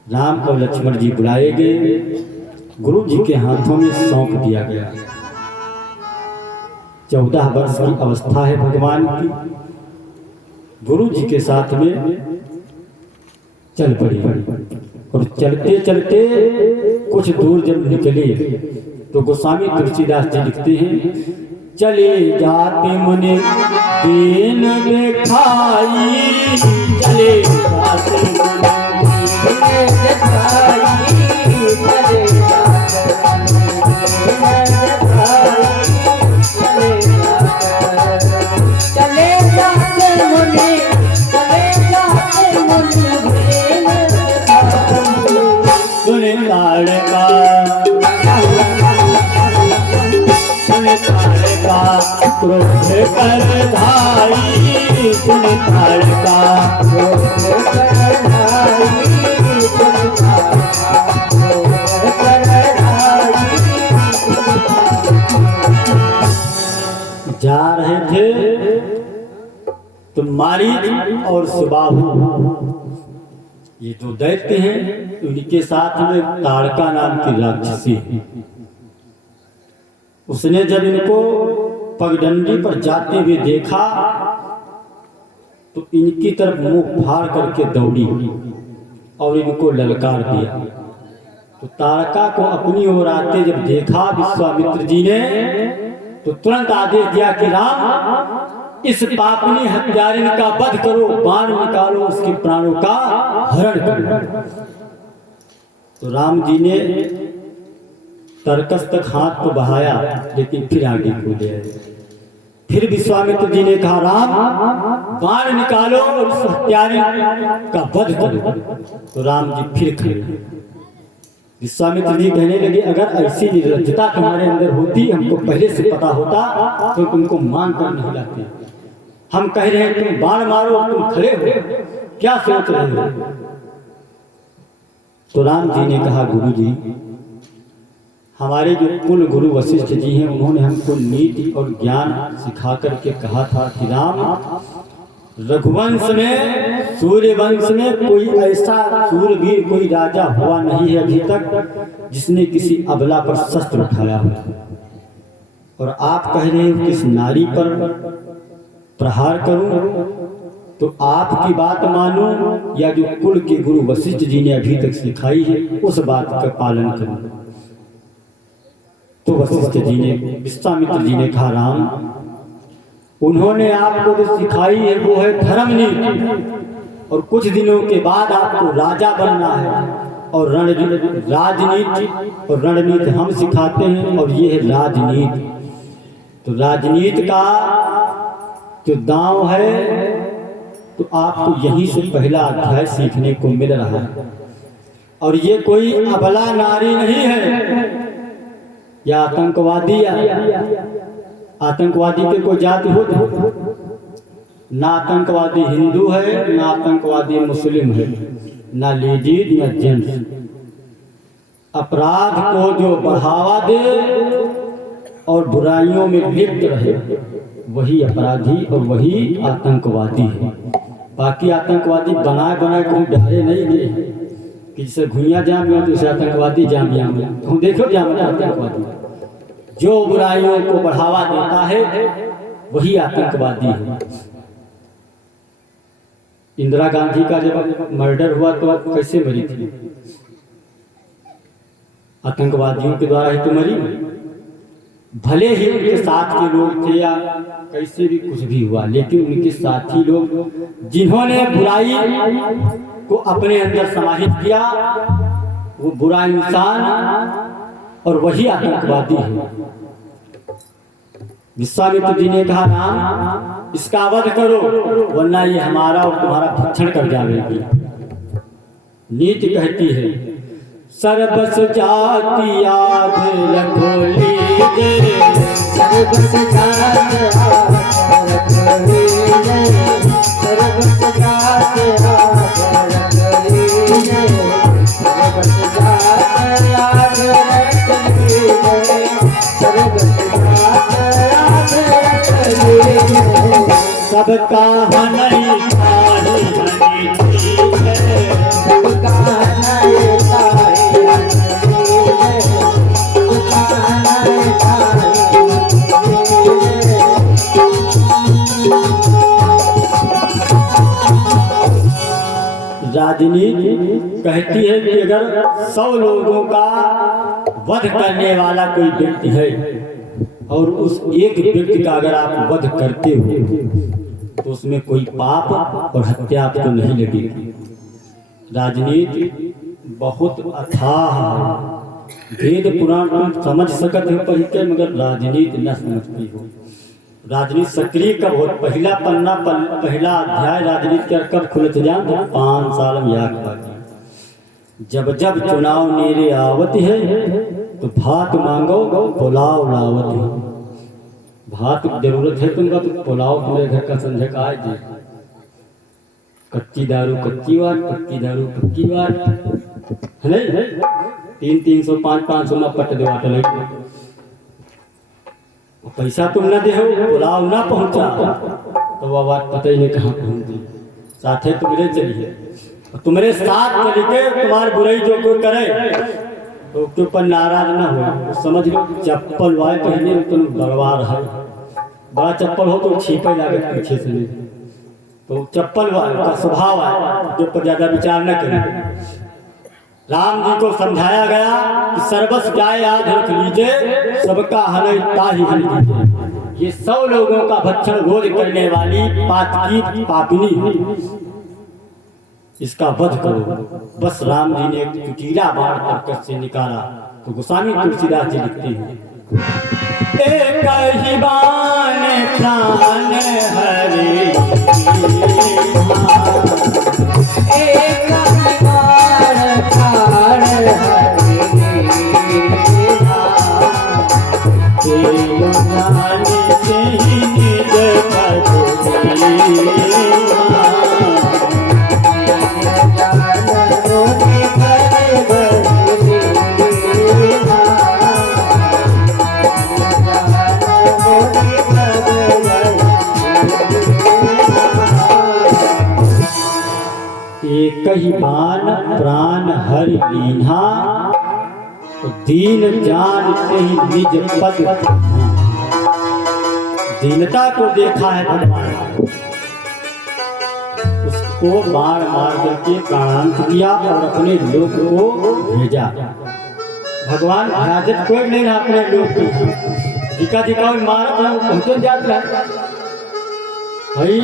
राम और लक्ष्मण जी बुलाए गए, गुरु जी के हाथों में सौंप दिया गया। 14 वर्ष की अवस्था है भगवान की। गुरु जी के साथ में चल पड़ी और चलते चलते कुछ दूर जब निकले तो गोस्वामी तुलसीदास जी लिखते हैं, चले जाते मुनि दीन दिखाई, चले जाते मुनि दीन दिखाई, चले जाते मुनि, चले जाते मुनि दीन दिखाई। सुने ताड़का क्रोध कर धाई, सुन ताड़का क्रोध कर धाई, जा रहे थे तो मारीच और सुबाहु ये जो दैत्य हैं उनके साथ में ताड़का नाम की राक्षसी। उसने जब इनको पगडंडी पर जाते हुए देखा तो इनकी तरफ मुंह फाड़ करके दौड़ी और इनको ललकार दिया। तो ताड़का को अपनी ओर आते जब देखा विश्वामित्र जी ने तो तुरंत आदेश दिया कि राम इस पापनी हत्यारिन का वध करो, बाण निकालो, उसके प्राणों का हरण करो। तो राम जी ने तर्कस तक हाथ तो बढ़ाया लेकिन फिर आगे कूदे। फिर विश्वामित्र जी ने कहा राम बाण निकालो और उस हत्यारे का वध करो। तो राम जी फिर खड़े। विश्वामित्र जी कहने लगे अगर ऐसी निर्लज्जता तुम्हारे अंदर होती, हमको पहले से पता होता तो तुमको मान कर नहीं लाते। हम कह रहे हैं तुम बाण मारो, तुम खड़े हो, क्या सोच रहे हो? तो राम जी ने कहा गुरु जी, हमारे जो कुल गुरु वशिष्ठ जी हैं उन्होंने हमको नीति और ज्ञान सिखा करके कहा था कि राम रघुवंश में सूर्यवंश में कोई ऐसा सूरवीर कोई राजा हुआ नहीं है अभी तक जिसने किसी अबला पर शस्त्र उठाया हो। और आप कह रहे हो किस नारी पर प्रहार करूं, तो आपकी बात मानूं या जो कुल के गुरु वशिष्ठ जी ने अभी तक सिखाई है उस बात का पालन करूं? तो वशिष्ठ जी ने विश्वामित्र जी ने कहा राम उन्होंने आपको जो सिखाई है वो है धर्म नीति, और कुछ दिनों के बाद आपको राजा बनना है और राजनीति और रणनीति हम सिखाते हैं और ये है राजनीति। तो राजनीति का जो दांव है तो आपको यहीं से पहला अध्याय सीखने को मिल रहा है। और ये कोई अबला नारी नहीं है या आतंकवादी आतंकवादी के कोई जाति हो, ना आतंकवादी हिंदू है ना आतंकवादी मुस्लिम है, ना लेडीज ना जेंट्स। अपराध को जो बढ़ावा दे और बुराइयों में लिप्त रहे वही अपराधी और वही आतंकवादी है। बाकी आतंकवादी बनाए बनाए कोई डरे नहीं गए कि जैसे घुइयाँ जाम गया तो उसे आतंकवादी जाम गया। तुम देखो जाम आतंकवादी जो बुराइयों को बढ़ावा देता है वही आतंकवादी है। इंदिरा गांधी का जब मर्डर हुआ तो कैसे मरी थी? आतंकवादियों के द्वारा ही तो मरी। भले ही उनके साथ के लोग थे या कैसे भी कुछ भी हुआ, लेकिन उनके साथी लोग जिन्होंने बुराई को अपने अंदर समाहित किया वो बुरा इंसान और वही आतंकवादी है। विश्वामित्र जी ने कहा राम इसका वध करो वरना ये हमारा और तुम्हारा भक्षण कर जाएगी। नीति कहती है सर्वस जाति आध रखो लीजे, सर्वस जाति आध रखो लीजे, सर्वस जाति आध रखो लीजे, सर्वस जाति आध रखो लीजे, सर्वस जाति आध रखो लीजे। सबका हनई थाही हनी ठीक है, सबका हनई थाही हनी है, सबका हनई थाही हनी है। राजनीति कहती है कि अगर 100 लोगों का वध करने वाला कोई व्यक्ति है और उस एक व्यक्ति का अगर आप वध करते हो तो उसमें कोई पाप और हत्या आपको नहीं लगेगी। राजनीति बहुत अथाह है। वेद पुराण तुम समझ सकते हो पढ़ के, मगर राजनीति न समझती हो। राजनीति सक्रिय कब हो? पहला पन्ना पहला अध्याय राजनीति का कब खुलत जान? 5 साल में याद बाकी। जब जब चुनाव नेरे आवत है तो भात मांगो पुलाव लावत है। भात की जरूरत है तुमका तो पुलाव तुम्हारे घर का संध्या का आए जी। कच्ची दारू कच्ची बात, पक्की दारू पक्की बात है नहीं। 300 500 में पट दे वाटल पैसा तुम न दे हो, पुलाव ना पहुंचा तो वह बात पता ही नहीं कहाँ पहुंच गई। साथे तुम्हारे चलिए, तुम्हारे साथ चल के तुम्हारी बुराई जो कोई करे तो उसके ऊपर नाराज ना हो। तो समझ लो चप्पल वाले पहले तुम बर्बाद है। बड़ा चप्पल हो तो छीपे लागत पीछे से नहीं, तो चप्पल वाले का स्वभाव है जो पर ज्यादा विचार न करें। राम जी को समझाया गया कि सर्वस जाय याद रख लीजिए, सबका हनई ताही हन कीजिए। ये 100 लोगों का भक्षण रोज करने वाली पातकी पापिनी है, इसका वध करो। बस राम जी ने एक कुटीला बाण तर्कस से निकाला तो गोस्वामी तुलसीदास जी लिखते हैं एक ही बाण प्राण हरे, एक ही बाण प्राण हरे, तेरो ज्ञान से ही निज पद कही बान प्राण हर लीन्हा, दीन जान से ही निज पद। दीनता को देखा है भगवान, उसको मार मार करके प्राणांत किया और अपने लोक को भेजा। भगवान हाजत कोई नहीं रहा अपने लोक की, जिका जिका मारत है पहुंच जाता है भाई।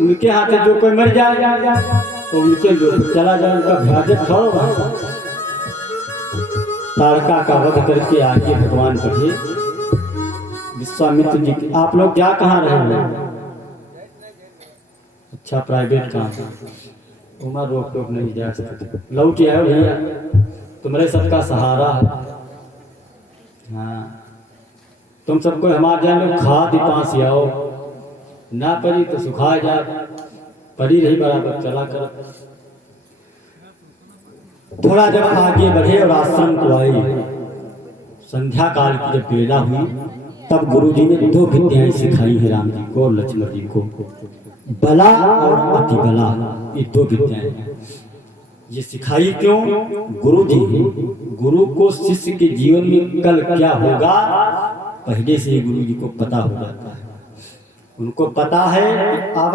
उनके हाथ जो कोई मर जाए तो उनके चला जाए, उनका भ्याजक छोड़ो। तारका का वध करके आगे भगवान कहे विश्वामित्र जी आप लोग जा कहाँ रहे हो? अच्छा प्राइवेट काम, उमा रोक टोक नहीं जा सकते, लौट आए भैया, तुम्हारे सबका सहारा है। हाँ तुम सबको हमारे जान खाद पास आओ, ना पड़ी तो सुखा जा, पड़ी रही बराबर चला कर। थोड़ा जब आगे बढ़े और आश्रम को आए, संध्या काल की जब बेला हुई तब गुरु जी ने दो विद्याएं सिखाई है राम जी को और लक्ष्मण जी को, बला और अति बला। ये दो विद्याएं ये सिखाई क्यों? गुरु जी, गुरु को शिष्य के जीवन में कल क्या होगा पहले से ही गुरु जी को पता हो जाता है। उनको पता है कि अब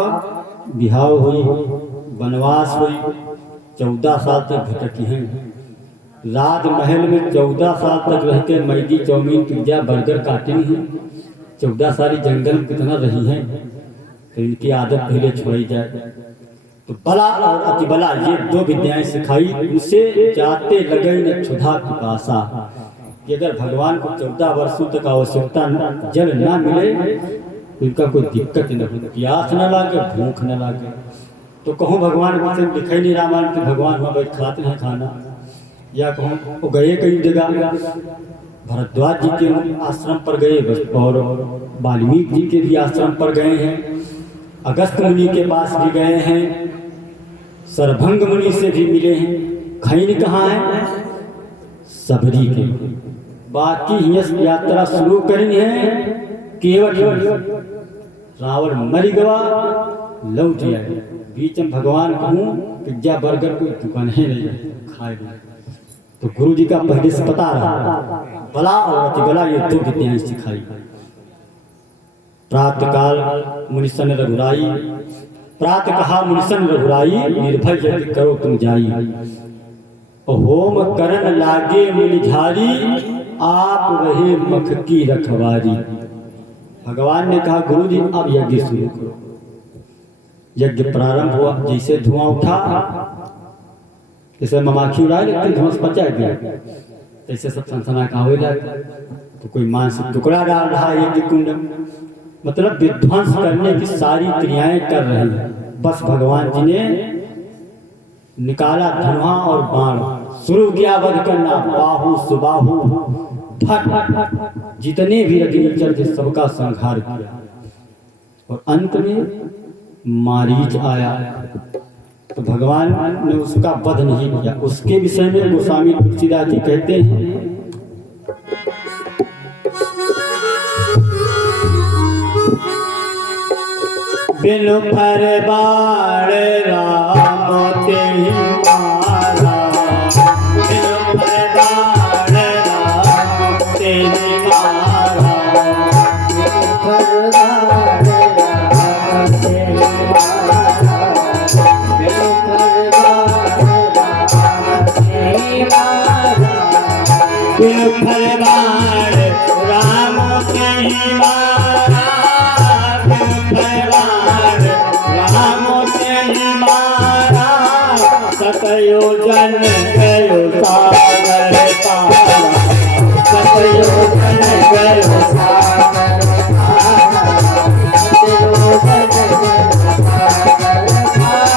बिहाव हुई, वनवास हुई, 14 साल तक भटकी हैं। राजमहल में 14 साल तक रह के मैगी, चाउमीन, पिज्जा, बर्गर काटे हैं। 14 साल जंगल में कितना रही हैं, तो इनकी आदत पहले छोड़ी जाए। तो बला और अति बला ये दो विद्याएं सिखाई। उनसे जाते लगे न क्षुधा पिपासा, कि अगर भगवान को 14 वर्षों तक आवश्यकता जल न मिले तो इनका कोई दिक्कत न हो, प्यास न लागे, भूख न लागे। तो कहूँ भगवान को दिखाई नहीं रामायण कि भगवान वहाँ बैठ खाते हैं खाना, या कहूँ वो गए कई जगह, भरद्वाज जी के आश्रम पर गए और वाल्मीकि जी के भी आश्रम पर गए हैं, अगस्त मुनि के पास भी गए हैं, सरभंग मुनि से भी मिले हैं। खैन कहाँ है? सबरी के। बाकी यात्रा शुरू करनी है केवट, रावण मर गवा लौट आए। बीच में भगवान कहूँ पिज्जा बर्गर कोई दुकान है नहीं खाए। तो गुरु जी का पहले से पता रहा, बला और अति बला ये दो विद्याएं सिखाई। प्रातःकाल मुनिसन रघुराई, प्रातः कहा मुनिसन रघुराई, निर्भय यज्ञ करो तुम जाई। होम करन लागे मुनिझारी, आप रहे मख की रखवारी। भगवान ने कहा गुरु जी अब यज्ञ शुरू करो। यज्ञ प्रारंभ हुआ, जैसे धुआं उठा, जैसे ममाखी उड़ाए लेकिन धुआं से पचा गया, ऐसे सब सनसना का हो जाता। तो कोई मांस टुकड़ा डाल रहा है यज्ञ कुंड में, मतलब विध्वंस करने की सारी क्रियाएं कर रहे हैं। बस भगवान जी ने निकाला धनुआ और बाण, शुरू किया वध करना, बाहु सुबाहु फट, जितने भी अग्निचर थे सबका संहार किया। और अंत में मारीच आया तो भगवान ने उसका वध नहीं किया। उसके विषय में गोस्वामी तुलसीदास जी कहते हैं, बिनु फर बाण राम तेहि मारा, बिनु फर बाण राम तेहि मारा, बिनु फर बाण राम तेहि मारा, बिनु फर बाण राम तेहि मारा, बिनु फर बाण राम तेहि मारा, सतयोजन गयो सागर पारा, सतयोजन गयो सागर पारा, सतयोजन गयो सागर पारा।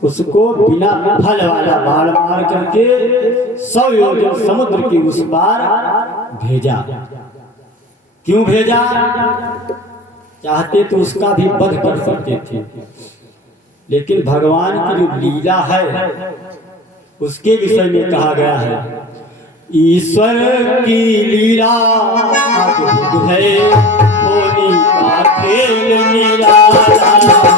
उसको बिना फल वाला बाण मार करके 100 योजन समुद्र के उस पार भेजा। क्यों भेजा? चाहते तो उसका भी वध कर सकते थे, लेकिन भगवान की जो लीला है उसके विषय में कहा गया है, ईश्वर की लीला अद्भुत है, होली का खेल निराला है।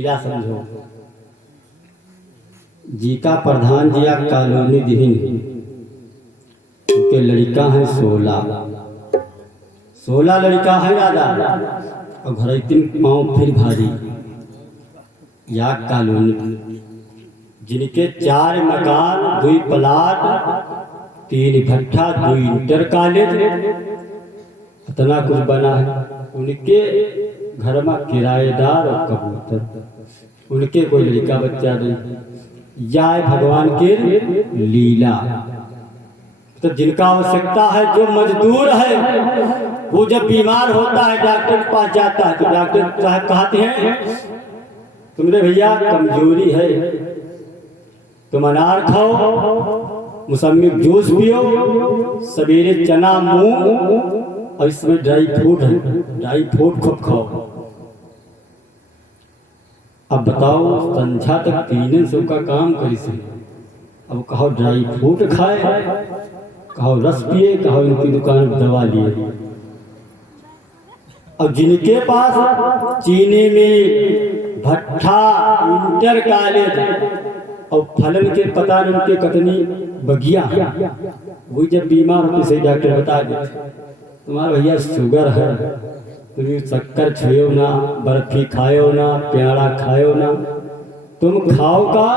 लीला समझो। जी का प्रधान जिया कॉलोनी दिहिन के लड़का है 16 लड़का है दादा, और घर तीन पाँव फिर भारी या कॉलोनी, जिनके 4 मकान 2 प्लाट 3 भट्ठा 2 इंटर कॉलेज, इतना कुछ बना है। उनके घर में किराएदार और कबूतर, उनके कोई लड़का बच्चा नहीं। यह है भगवान की लीला। तो जिनका आवश्यकता है, जो मजदूर है, वो जब बीमार होता है डॉक्टर के पास जाता है, तो डॉक्टर साहब कहते हैं तुमने भैया कमजोरी है, तुम अनार खाओ, मौसमी जूस पियो, सवेरे चना मूंग और इसमें ड्राई फ्रूट खूब खाओ। अब बताओ संध्या तक 300 का काम करी से, अब कहो ड्राई फ्रूट खाए, कहो रस पिए, कहो इनकी दुकान पर दवा लिए। अब जिनके पास चीनी में भट्ठा इंटर कॉलेज और फलन के पता नहीं उनके कतनी बगिया, वही जब बीमार होते से डॉक्टर बता देते तुम्हारा भैया शुगर है, तुम शक्कर छुयो ना, बर्फी खायो ना, प्याड़ा खायो ना, तुम खाओ का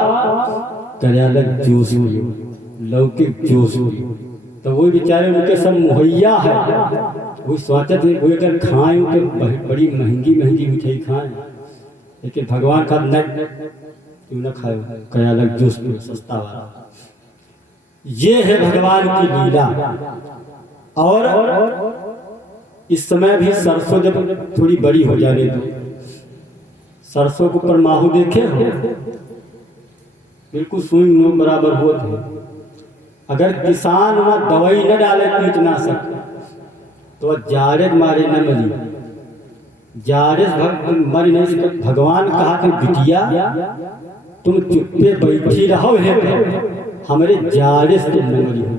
करियालक जूस पियो, लौकिक जूस पियो। तो वो बेचारे उनके सब मुहैया है, वो सोचते हैं वो अगर खाएं तो बड़ी महंगी मिठाई खाएं, लेकिन भगवान का न क्यों न खाओ, करियालक जूस पियो सस्ता वाला। ये है भगवान की लीला। और इस समय भी सरसों जब थोड़ी बड़ी हो जाने दो, सरसों के ऊपर माहू देखे हो, बिल्कुल सुई नो बराबर होते। अगर किसान वहाँ दवाई न डाले कीटनाशक, तो जाड़े मारे न मरी, जाड़े मरी नहीं सकते। भगवान कहा कि बिटिया तुम चुप्पे बैठी रहो है, हमारे जाड़े से न मरी हो।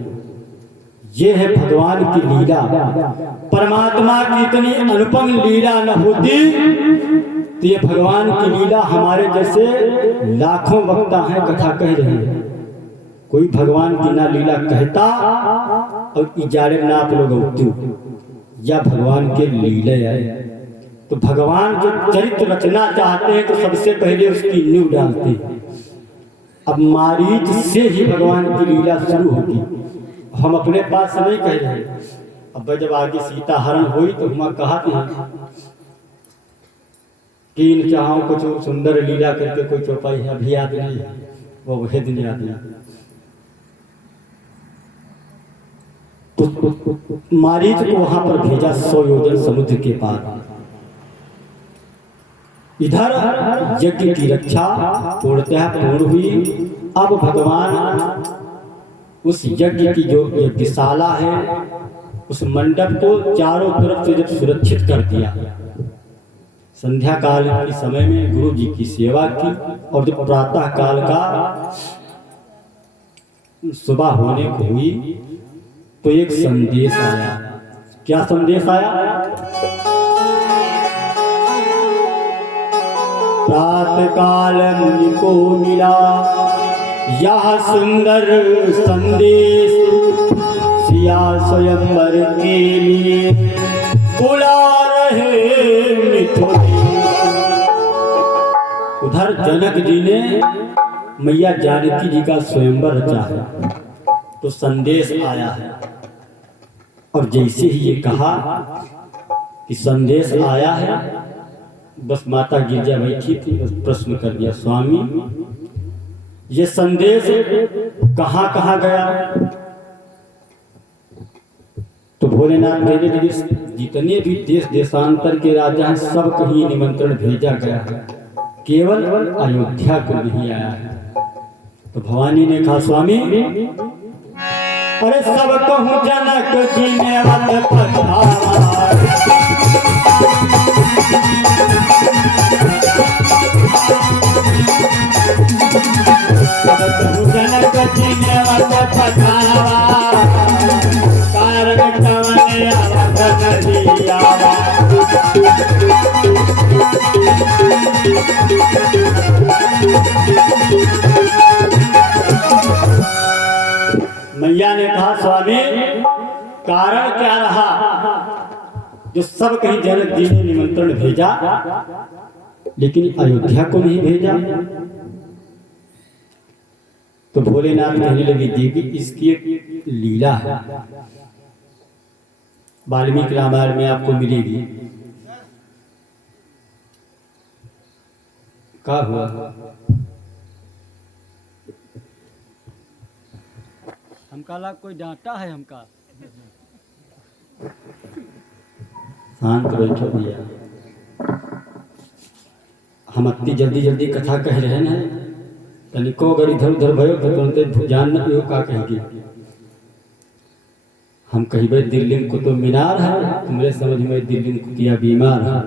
ये है भगवान की लीला। परमात्मा की इतनी अनुपम लीला न होती तो ये भगवान की लीला हमारे जैसे लाखों वक्ता हैं कथा कह रहे हैं, कोई भगवान की ना लीला कहता और इजारे ना आप लोग उठू, या भगवान के लीला है। तो भगवान जो चरित्र रचना चाहते हैं तो सबसे पहले उसकी नींव डालते हैं। अब मारीच से ही भगवान की लीला शुरू होगी। हम अपने पास से नहीं कह रहे, अब जब आगे सीता हरण हुई तो हम कहा कि इन चाहों कुछ सुंदर लीला करके कोई चौपाई है, अभी याद नहीं है, वो वही दिन याद नहीं। तो मारीच को वहां पर भेजा 100 योजन समुद्र के पार। इधर यज्ञ की रक्षा पूर्णतः पूर्ण हुई। अब भगवान उस यज्ञ की जो यज्ञशाला है, उस मंडप को चारों तरफ से जब सुरक्षित कर दिया, संध्या काल के समय में गुरु जी की सेवा की, और जब प्रातः काल का सुबह होने को हुई तो एक संदेश आया। क्या संदेश आया? प्रातः काल मुनि को मिला यह सुंदर संदेश, सिया स्वयंवर के लिए बुला रहे मिथुन। उधर जनक जी ने मैया जानकी जी का स्वयंवर रचा है, तो संदेश आया है। और जैसे ही ये कहा कि संदेश आया है, बस माता गिरजा बैठी थी, बस प्रश्न कर दिया, स्वामी ये संदेश कहाँ कहाँ गया? तो भोलेनाथ मेरे लिए जितने भी देश देशांतर के राजा हैं सब कहीं निमंत्रण भेजा गया है, केवल अयोध्या को नहीं आया है। तो भवानी ने कहा, स्वामी अरे सब कहूँ जनक जी ने वत पठावा, जनक जी ने वत पठावा, कारण कवने अवध नहीं आवा। लीला ने कहा स्वामी कारण क्या रहा जो सब कहीं जनक जी ने निमंत्रण भेजा लेकिन अयोध्या को नहीं भेजा। तो भोलेनाथ कहने लगे देवी इसकी एक लीला है, वाल्मीकि रामायण में आपको मिलेगी। क्या हुआ? हमका ला कोई डांटा है हमका? शांत बैठो भैया, हम इतनी जल्दी जल्दी कथा कह रहे हैं, तनिको अगर इधर उधर भयो तो तुरंत जान न पियो का कहेगी। हम कहिबे दिल्ली को तो मीनार है, तुम्हारे समझ में दिल्ली को किया बीमार है,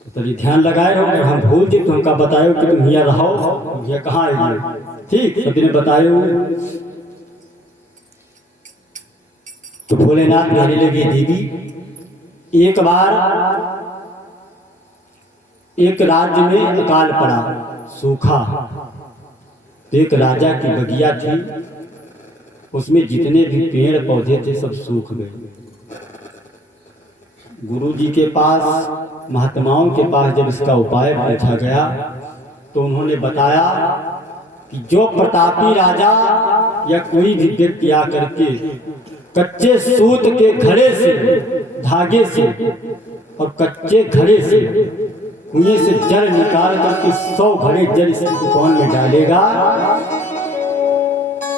तो तभी ध्यान लगाए हो। अगर हम भूल जी तो हमका बतायो कि तुम यहाँ रहो, यहाँ कहाँ आएगी, ठीक सभी ने बतायो। तो भोलेनाथ कहने लगे देवी एक बार एक राज्य में अकाल पड़ा, सूखा। एक राजा की बगिया थी, उसमें जितने भी पेड़ पौधे थे सब सूख गए। गुरु जी के पास, महात्माओं के पास जब इसका उपाय पूछा गया तो उन्होंने बताया कि जो प्रतापी राजा या कोई भी व्यक्ति आकर के कच्चे सूत के घड़े से, धागे से और कच्चे घड़े से कुएं से जल निकाल करके 100 घड़े जल इस उपवन में डालेगा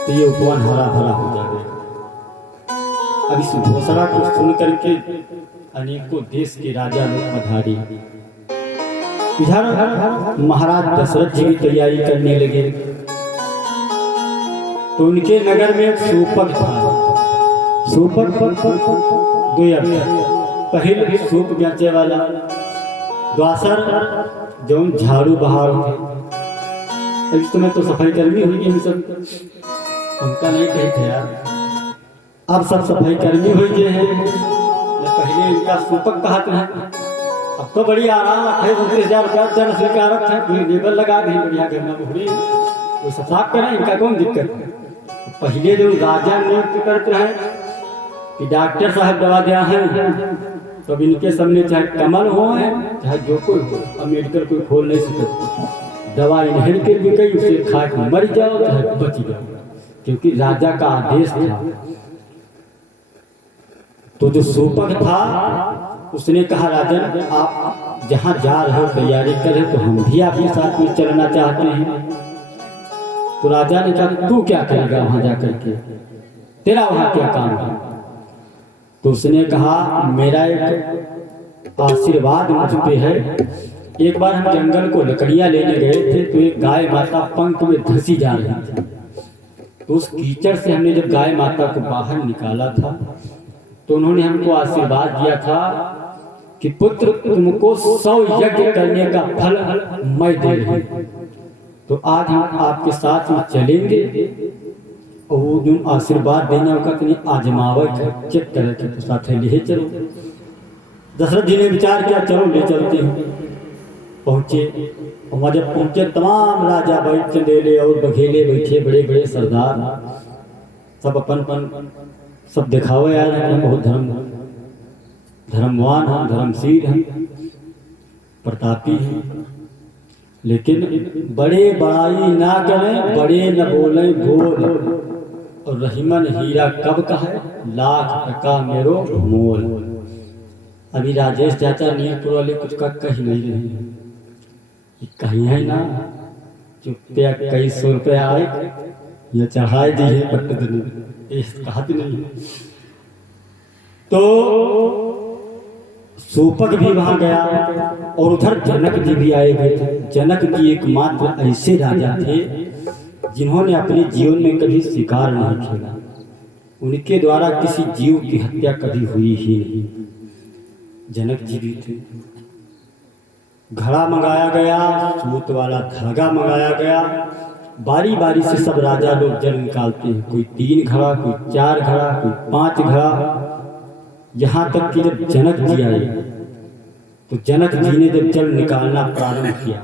तो ये उपवन हरा भरा हो जाएगा। अब इस घोषणा को सुन करके अनेकों देश के राजा लोग पधारे। इधर महाराज दशरथ जी की तैयारी करने लगे तो उनके नगर में एक सूपक था। सूपक दो पहले सूप बेचे वाला, द्वासर जो झाड़ू बहार थे। इस समय तो सफाई कर्मी हुई हम सब, उनका नहीं कहते यार, अब सब सफाई कर्मी हुई गए हैं। पहले इनका सूपक कहते हैं, अब तो बड़ी आराम है, 29,000 रुपया जन स्वीकारक है, फिर लेबल लगा दी बढ़िया करना बुढ़ी वो साफ करें, इनका कौन दिक्कत है। पहले जो राजा नियुक्त करते हैं कि डॉक्टर साहब दवा दिया है तो इनके सामने चाहे कमल हो चाहे जो कोई हो, अब मेडिकल कोई खोल नहीं सकता। दवा इन्हें के भी कई उसे खा के मर जाओ चाहे बच जाओ, क्योंकि राजा का आदेश था। तो जो सूपक था उसने कहा राजन आप जहाँ जा रहे हो तैयारी कर रहे तो हम भी आपके साथ में चलना चाहते हैं। तो राजा ने कहा तू क्या करेगा वहां जाकर के, तेरा वहां क्या काम है? तो उसने कहा मेरा एक आशीर्वाद मुझ पे है। एक बार हम जंगल को लकड़ियां लेने गए थे तो एक गाय माता पंख में धंसी जा रही थी, तो उस कीचड़ से हमने जब गाय माता को बाहर निकाला था तो उन्होंने हमको आशीर्वाद दिया था कि पुत्र तुमको 100 यज्ञ करने का फल मैं दे रही हूं। तो आज हम आपके साथ में चलेंगे और वो जो आशीर्वाद देना होगा तो आजमावे चेक करे तो साथ ले चलो। दशरथ जी ने विचार किया चलो ले चलते हैं। पहुंचे और जब पहुंचे तमाम राजा बैठ चंदेले और बघेले बैठे, बड़े बड़े सरदार, सब अपन सब दिखावे आए हैं, बहुत धर्मवान हैं, धर्मशील हैं, प्रतापी हैं, लेकिन बड़े बड़ाई ना करें, बड़े न बोले बोल, और रहीमन हीरा कब का है, लाख टका मेरो मोल। अभी राजेश चाचा नीलपुर वाले कुछ का कही नहीं रहे हैं, कहीं है ना चुप्पे कई 100 रुपया आए ये चढ़ाए दी है कहा नहीं। तो सूपक भी वहां गया और उधर जनक जी भी आए हुए थे। जनक जी एकमात्र ऐसे राजा थे जिन्होंने अपने जीवन में कभी शिकार नहीं खेला, उनके द्वारा किसी जीव की हत्या कभी हुई ही नहीं। जनक जी भी थे। घड़ा मंगाया गया, सूत वाला धागा मंगाया गया, बारी बारी से सब राजा लोग जल निकालते हैं, कोई 3 घड़ा, कोई 4 घड़ा, कोई 5 घड़ा। यहाँ तक कि जब जनक जी आए तो जनक जी ने जब जल निकालना प्रारंभ किया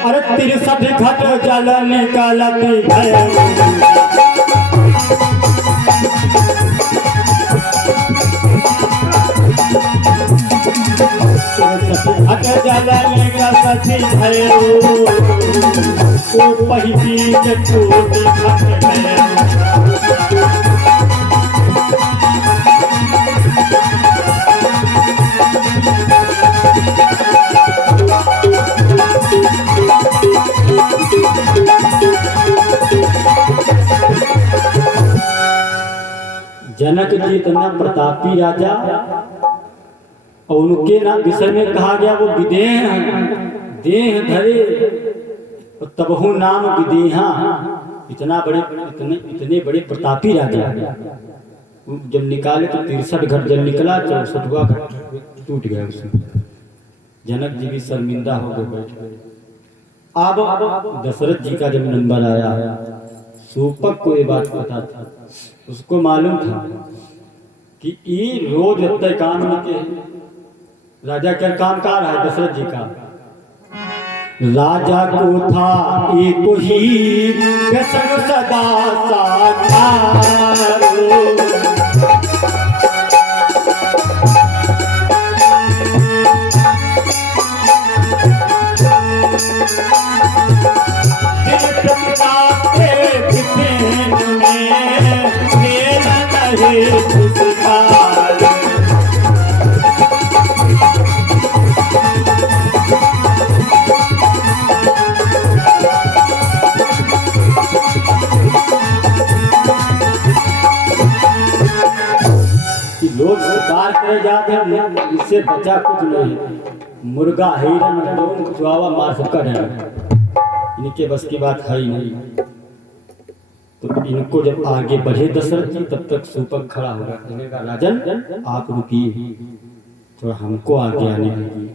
अरे 63 घट जल निकालत भय घट जल निकालत भय ओ पहिली टूट घट भय जनक जी इतना प्रतापी राजा और उनके ना विषय में कहा गया वो विदेह देह धरे तबहु नाम विदेहा। इतना बड़े इतने बड़े प्रतापी राजा जब निकाले तो 63 घट जल निकला, 64वां घट टूट गया उसमें। जनक जी भी शर्मिंदा हो गए बैठ गए। अब दशरथ जी का जब नंबर आया, सूपक को ये बात पता था, उसको मालूम था कि ये रोज इतने काम के राजा क्या काम का रहा है दशरथ जी का। राजा को था एक ही व्यसन सदा साकार, लोग शिकार करे जाते हैं, इससे बचा कुछ नहीं। मुर्गा हिरन लोग चुआवा मार सकता है, इनके बस की बात है ही नहीं। तो इनको जब आगे बढ़े दशरथ जी, तब तक सूपक खड़ा हो गया। राजन आप रुकिए, थोड़ा हमको आगे आने दीजिए।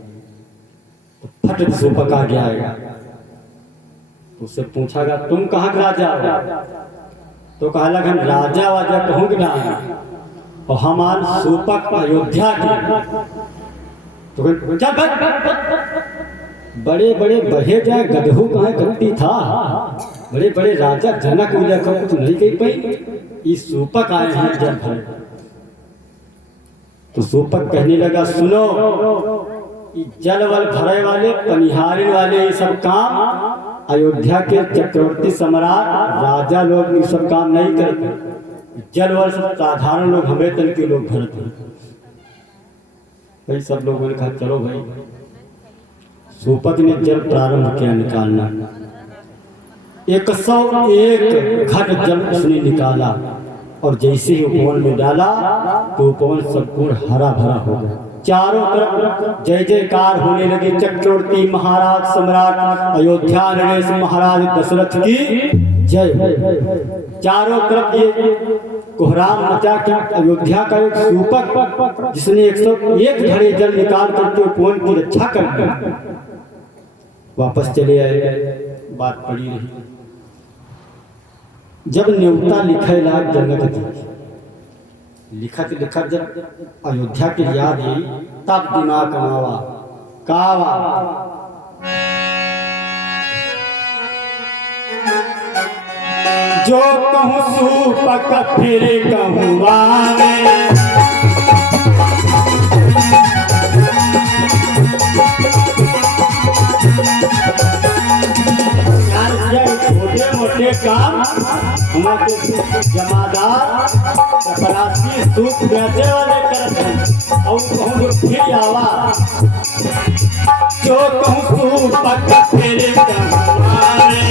तो फट सूपक आगे आएगा, तो उससे पूछागा तुम कहाँ का राजा हो? तो कहा लगा हम राजा वाजा कहूँगी ना, और हमार सूपक अयोध्या के। तो चल बड़े बड़े बहे जाए गधू कहाँ गद्दी था, बड़े बड़े राजा जनक उजा को कुछ नहीं कह पाई, इस सूपक आए हैं जल भर। तो सूपक कहने लगा सुनो, जल वल भरे वाले पनिहारिन वाले ये सब काम अयोध्या के चक्रवर्ती सम्राट राजा लोग ये सब काम नहीं करते। जल वल सब साधारण लोग हमें तन के लोग भरते हैं। भाई सब लोगों ने कहा चलो भाई। सूपक ने जल प्रारंभ किया निकालना, 101 घट जल उसने निकाला, और जैसे ही उपवन में डाला तो उपवन संपूर्ण हरा भरा हो गया। चारों तरफ जय जयकार होने लगे। चक्रवर्ती महाराज सम्राट अयोध्या नरेश महाराज दशरथ की जय। चारों तरफ ये कोहराम मचा कि अयोध्या का एक सूपक जिसने 101 घड़े जल निकाल करके उपवन की रक्षा कर दी, वापस चले आए। बात पड़ी रही। जब न्योता लिखे लाग जनक जी लिखत लिखत जब अयोध्या की याद आई, तब दिमाग कमावा कावा। जो कहूँ सूपक फिर कहूँ वाले, छोटे मोटे काम हमारे जमादार चपरासी सूप बेचे वाले करते हैं। और कहूँ फिर आवा, जो कहूँ सूपक फिर कहूँ वाले,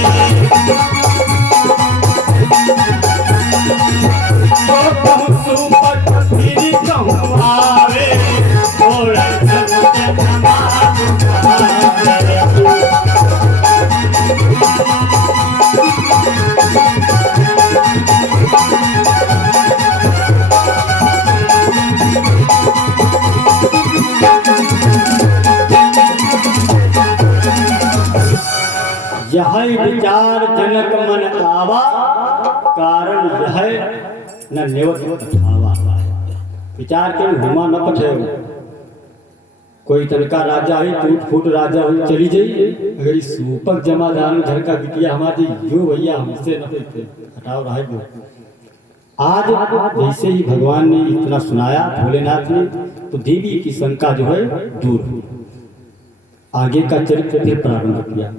जो कहूँ सूपक फिर कहूँ आवे, थोड़ा यह विचार जनक मन आवा, कारण यह न नेवत आवा। विचार के हुमा न पठे, कोई तनका राजा ही टूट फूट राजा हो चली जाइए, अगर इस रूपक जमादार घर का बिटिया हमारी यो भैया हमसे न थे हटाओ रहा है। आज जैसे ही भगवान ने इतना सुनाया भोलेनाथ ने, तो देवी की शंका जो है दूर हुई। आगे का चरित्र फिर प्रारंभ किया।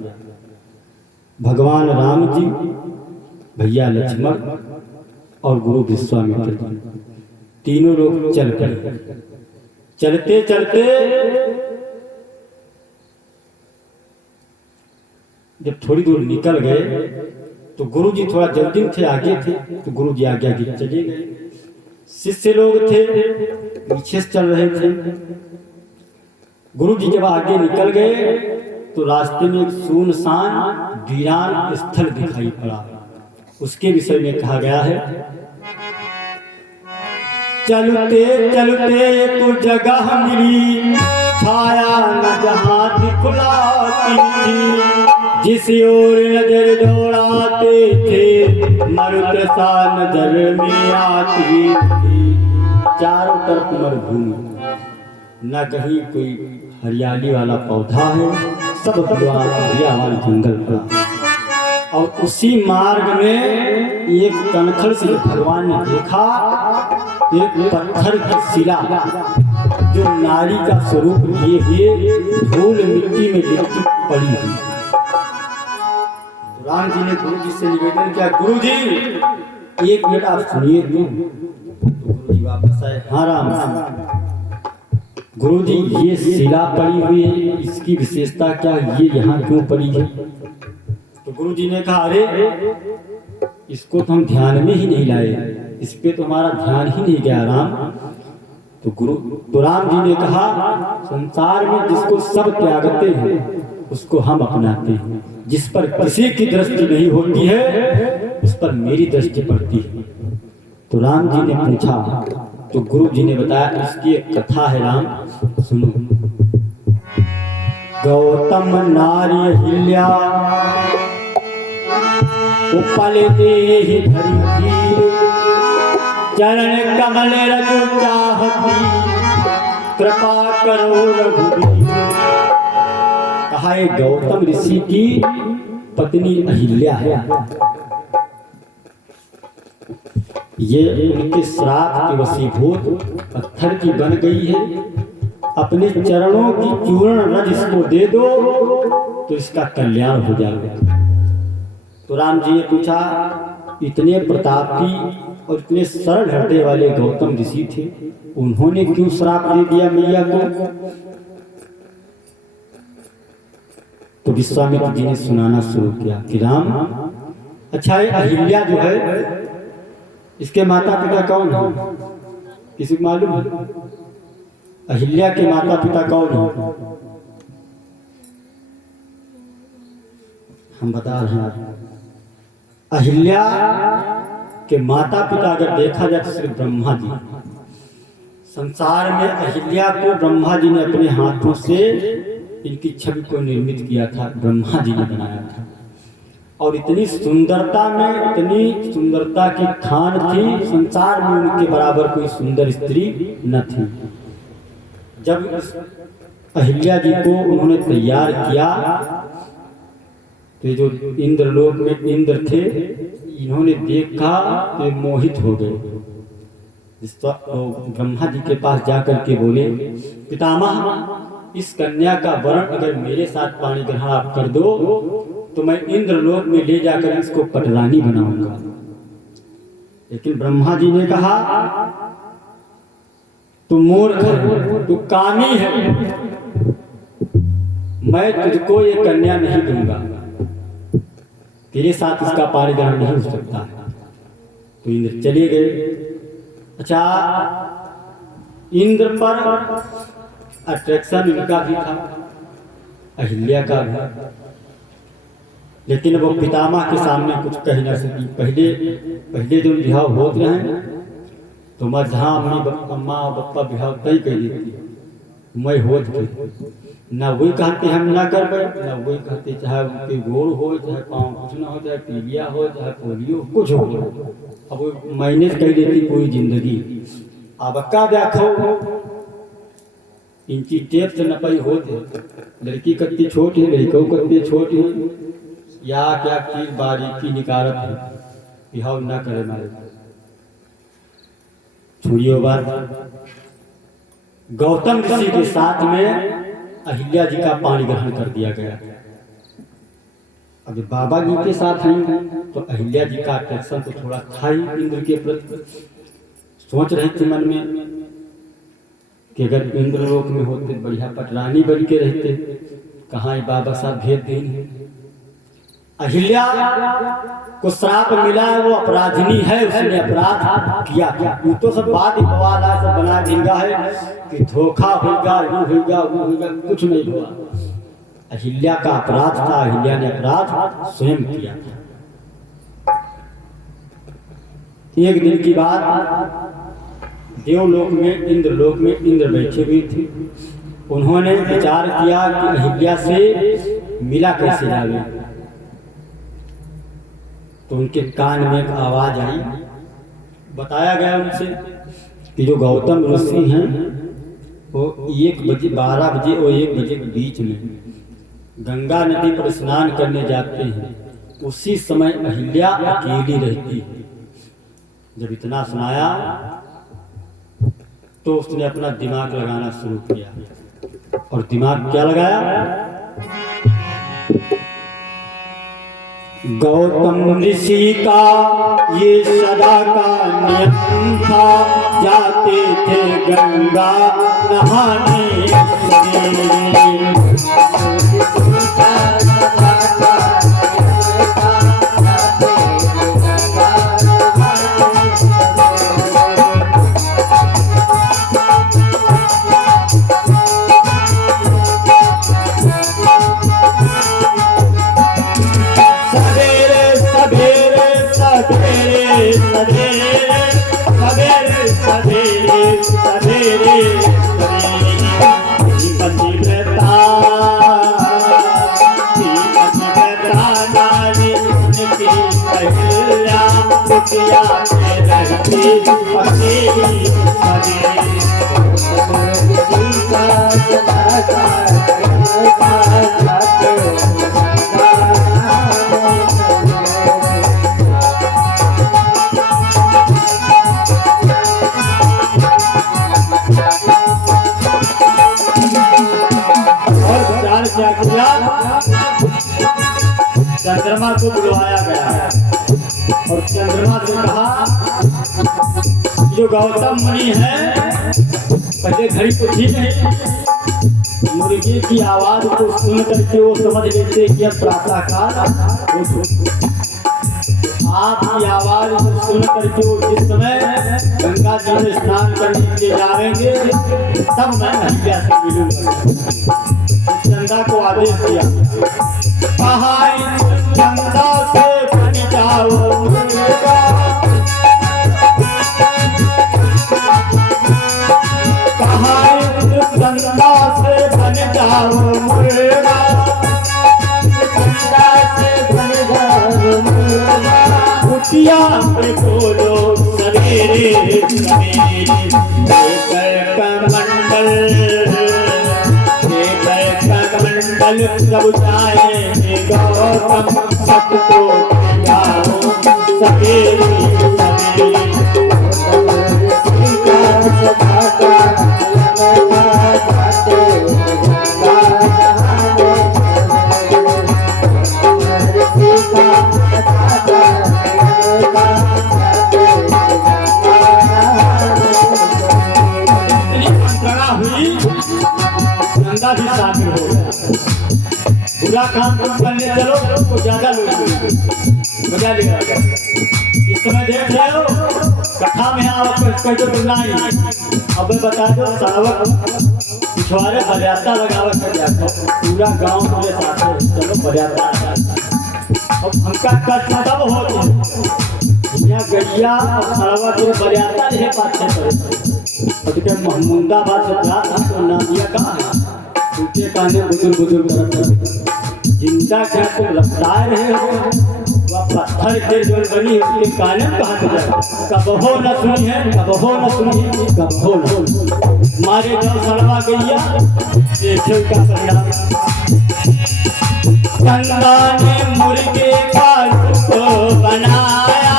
भगवान राम जी, भैया लक्ष्मण और गुरु विश्वामित्र जी तीनों लोग चल पड़े। चलते चलते जब थोड़ी दूर निकल गए तो गुरु जी थोड़ा जल्दी थे, आगे थे, तो गुरु जी आगे आगे चले गए। शिष्य लोग थे पीछे से चल रहे थे। गुरु जी जब आगे निकल गए तो रास्ते में एक सुनसान वीरान स्थल दिखाई पड़ा। उसके विषय में कहा गया है, चलते चलते एक जगह मिली, छाया न जहां दिखलाती थी, जिस ओर नजर दौड़ाते थे मरुत सा नजर में आती थी। चारों तरफ मरुभूमि, न कहीं कोई हरियाली वाला पौधा है, सब हरियावान जंगल पड़ा। और उसी मार्ग में एक कनखल से भगवान ने देखा एक पत्थर की शिला जो नारी का स्वरूप लिए हुए धूल मिट्टी में लिपटी पड़ी हुई। राम जी ने गुरु जी से निवेदन किया, गुरु जी एक मिनट आप सुनिए। तो गुरु जी वापस आए, हाँ राम। गुरु जी ये शिला पड़ी हुई है, इसकी विशेषता क्या, ये यहाँ क्यों पड़ी है? तो गुरु जी ने कहा, अरे इसको तो हम ध्यान में ही नहीं लाए, इस पे तो हमारा ध्यान ही नहीं गया राम। तो राम जी ने कहा, संसार में जिसको सब त्यागते हैं उसको हम अपनाते हैं, जिस पर किसी की दृष्टि नहीं होती है उस पर मेरी दृष्टि पड़ती है। तो राम जी ने पूछा, तो गुरु जी ने बताया, इसकी एक कथा है राम, सुनो। गौतम नारी अहिल्या उपले देहि धरि धीर, चरण कमल रज चाहती, कृपा करो रघुवीर। कहा है गौतम ऋषि की पत्नी अहिल्या है, ये उनके श्राप के वशीभूत पत्थर की बन गई है। अपने चरणों की चूर्ण रज इसको दे दो तो इसका कल्याण हो जाएगा। तो राम जी ने पूछा, इतने प्रतापी और इतने सरल हृदय वाले गौतम ऋषि थे, उन्होंने क्यों श्राप दे दिया मैया को? तो विश्वामित्र जी ने सुनाना शुरू किया कि राम, अच्छा ये अहिल्या जो है इसके माता पिता कौन है, किसी को मालूम है? अहिल्या के माता पिता कौन है? हम बता रहे हैं, अहिल्या के माता पिता अगर देखा जाए तो सिर्फ ब्रह्मा जी। संसार में अहिल्या को ब्रह्मा जी ने अपने हाथों से इनकी छवि को निर्मित किया था, ब्रह्मा जी ने बनाया था। और इतनी सुंदरता में, इतनी सुंदरता की खान थी, संसार में उनके बराबर कोई सुंदर स्त्री न थी। जब अहिल्या जी को उन्होंने तैयार किया तो जो इंद्रलोक में इंद्र थे, इन्होंने देखा तो मोहित हो गए। ब्रह्मा जी के पास जाकर के बोले, पितामह इस कन्या का वरण अगर मेरे साथ पाणी ग्रहण आप कर दो तो मैं इंद्रलोक में ले जाकर इसको पटरानी बनाऊंगा। लेकिन ब्रह्मा जी ने कहा, तू मूर्ख है, तू कामी है, मैं तुझको ये कन्या नहीं दूंगा, तेरे साथ इसका पाणिग्रहण नहीं हो सकता है। तो इंद्र चले गए। अच्छा, इंद्र पर अट्रैक्शन इनका भी था, अहिल्या का भी, लेकिन वो पितामह के सामने कुछ कह न सकी। पहले जो बिहाव होते रहे तो मैं जहाँ अम्मा और पप्पा बिहाव तय कर देती, मैं होत के ना वही कहते हम ना कर पाए, ना वही कहते चाहे उनके गोड़ हो, चाहे पाँव कुछ ना हो, चाहे पीलिया हो, चाहे पोलियो कुछ हो। अब वो मैनेज कर देती पूरी जिंदगी। अब का देखो इंची टेप से नपाई होते, लड़की कत्ती छोटी है, लड़कों कत्ती छोटी है, या क्या चीज बारीकी निकारत है, बिहाव ना करे मारे। छोड़ियो बात। गौतम ऋषि के साथ में अहिल्या जी का पानी ग्रहण कर दिया गया। अब बाबा जी के साथ हैं तो अहिल्या जी का अट्रैक्शन तो थोड़ा था ही इंद्र के प्रति। सोच रहे थे मन में कि अगर इंद्रलोक में होते बढ़िया पटरानी बन के रहते, कहाँ ये बाबा साहब भेज देंगे। अहिल्या को श्राप मिला है, वो अपराधिनी है, उसने अपराध किया। वो तो सब बात बवाला सब बना ढींगा है कि धोखा होगा, वो होगा, वो होगा, कुछ नहीं हुआ। अहिल्या का अपराध था, अहिल्या ने अपराध स्वयं किया था। एक दिन की बात, देवलोक में इंद्रलोक में इंद्र बैठे हुए थे। उन्होंने विचार किया कि अहिल्या से मिला कैसे जावे। तो उनके कान में एक आवाज आई। बताया गया उनसे कि जो गौतम ऋषि हैं वो 1 बजे 12 बजे और 1 बजे के बीच में गंगा नदी पर स्नान करने जाते हैं। उसी समय अहिल्या अकेली रहती है। जब इतना सुनाया तो उसने अपना दिमाग लगाना शुरू किया। और दिमाग क्या लगाया? गौतम ऋषि का ये सदा का नियम था, जाते थे गंगा नहाने चंद्रमा को बुलवाया गया और चंद्रमा से कहा, जो गौतम मुनि है, पहले घड़ी तो ठीक है, मुर्गी की आवाज को सुन करके वो समझ लेते कि अब प्रातःकाल। आपकी आवाज को सुन करके वो जिस समय गंगा जी में स्नान करने के लिए जाएंगे तब मैं अहिल्या से मिलूंगा। चंदा को आदेश दिया, कहा चंदा से बन जाओ मुर्गा, कहा चंदा से बन जाओ मुर्गा, चंदा से बन जाओ मुर्गा, कुटिया पे बोलो सवेरे सवेरे, लेकर कमंडल जब जाएंगे गौतम सबको जाओ सवेरे सवेरे। गंगा भी शामिल हो गया। बुरा काम तुम करने चलो तो ज्यादा लोग मजा लेगा। इस समय देख रहे हो कथा में अब बता दो सावक पिछवाड़े बजाता लगावत कर जाता, पूरा गांव मेरे साथ है, चलो बजाता अब हमका कष्ट तब होते यहाँ गैया और सावा के बजाता रहे पाछे पर महमूदाबाद से था तो नादिया कहाँ है, उनके कहने बुजुर्ग करते जिनका क्या तुम लपटाए रहे हो पत्थर के जो बनी उसके काने में हाथ जाए कबहो न सुनी है, कबहो न सुनी है, कबहो न मारे जब सड़वा गैया देखे का परिणाम। गंगा ने मुर्गे का रूप बनाया,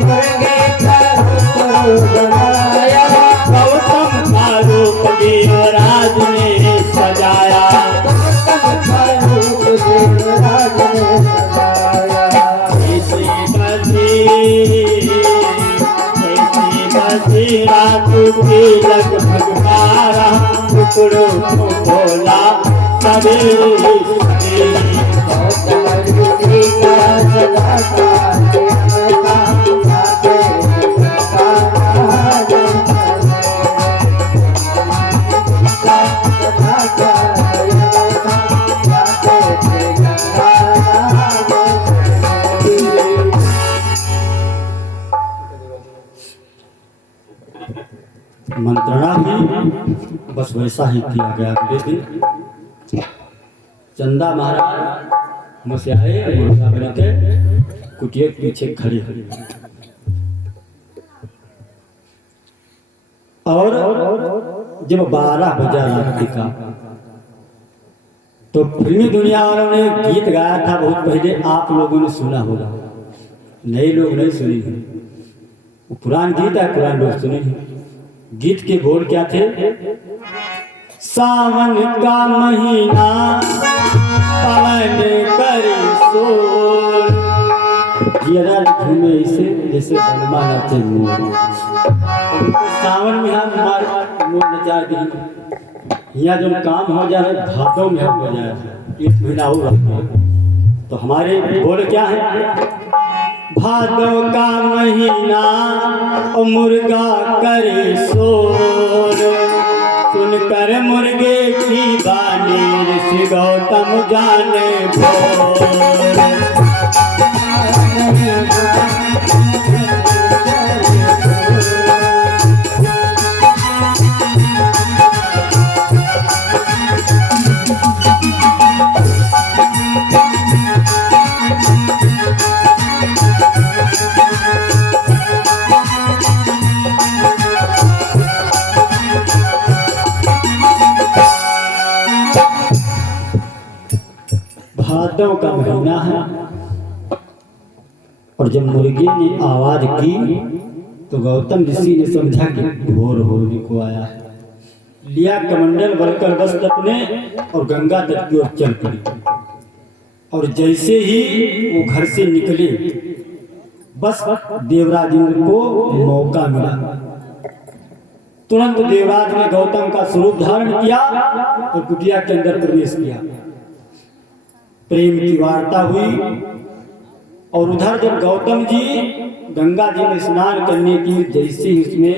मुर्गे का रूप बनाया, गौतम का रूप देवराज ने सजाया, गौतम का रूप देवराज ने सजाया। ऐसी रात की लगभग 12 टुकड़ों को बोला सवेरे मंत्रणा भी बस वैसा ही किया गया। अगले दिन चंदा महाराज मसियाए मुर्गा बन के कुटिया के पीछे खड़ी हुई और जब 12 बजा रात्रि का तो फिल्मी दुनिया वालों ने गीत गाया था बहुत पहले, आप लोगों ने सुना होगा, नए लोग नहीं सुनी है। वो पुरान गीत है, पुराने लोग सुने हैं। गीत के बोल क्या थे? सावन का महीना पवन करे शोर, जिया घूमे इसे जैसे बनवा नाचे मोर। सावन में हम हमारे मोर नचा दी, यहाँ जो काम हो जाए भादों में हम हो जाए, 1 महीना हो रहा है। तो हमारे बोल क्या है? भादों का महीना मुर्गा करे शोर, सुनकर मुर्गे की बानी ऋषि गौतम जाने भोर। भादों का महीना है और जब मुर्गी ने आवाज की तो गौतम ऋषि ने समझा कि भोर होने को आया है। लिया कमंडल भरकर वस्त्र अपने और गंगा तट की ओर चल पड़ी। और जैसे ही वो घर से निकले बस देवराज इंद्र को मौका मिला, तुरंत देवराज ने गौतम का स्वरूप धारण किया और कुटिया के अंदर प्रवेश किया। प्रेम की वार्ता हुई और उधर जब गौतम जी गंगा जी में स्नान करने की जैसे ही उसमें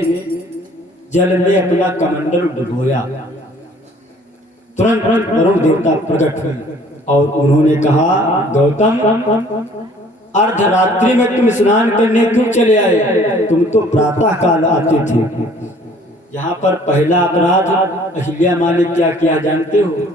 जल में अपना कमंडल डुबोया, तुरंत वरुण देवता प्रकट हुए और उन्होंने कहा, गौतम अर्धरात्रि में तुम स्नान करने क्यों चले आए? तुम तो प्रातः काल आते थे। यहाँ पर पहला अपराध अहिल्या माँ ने क्या किया जानते हो?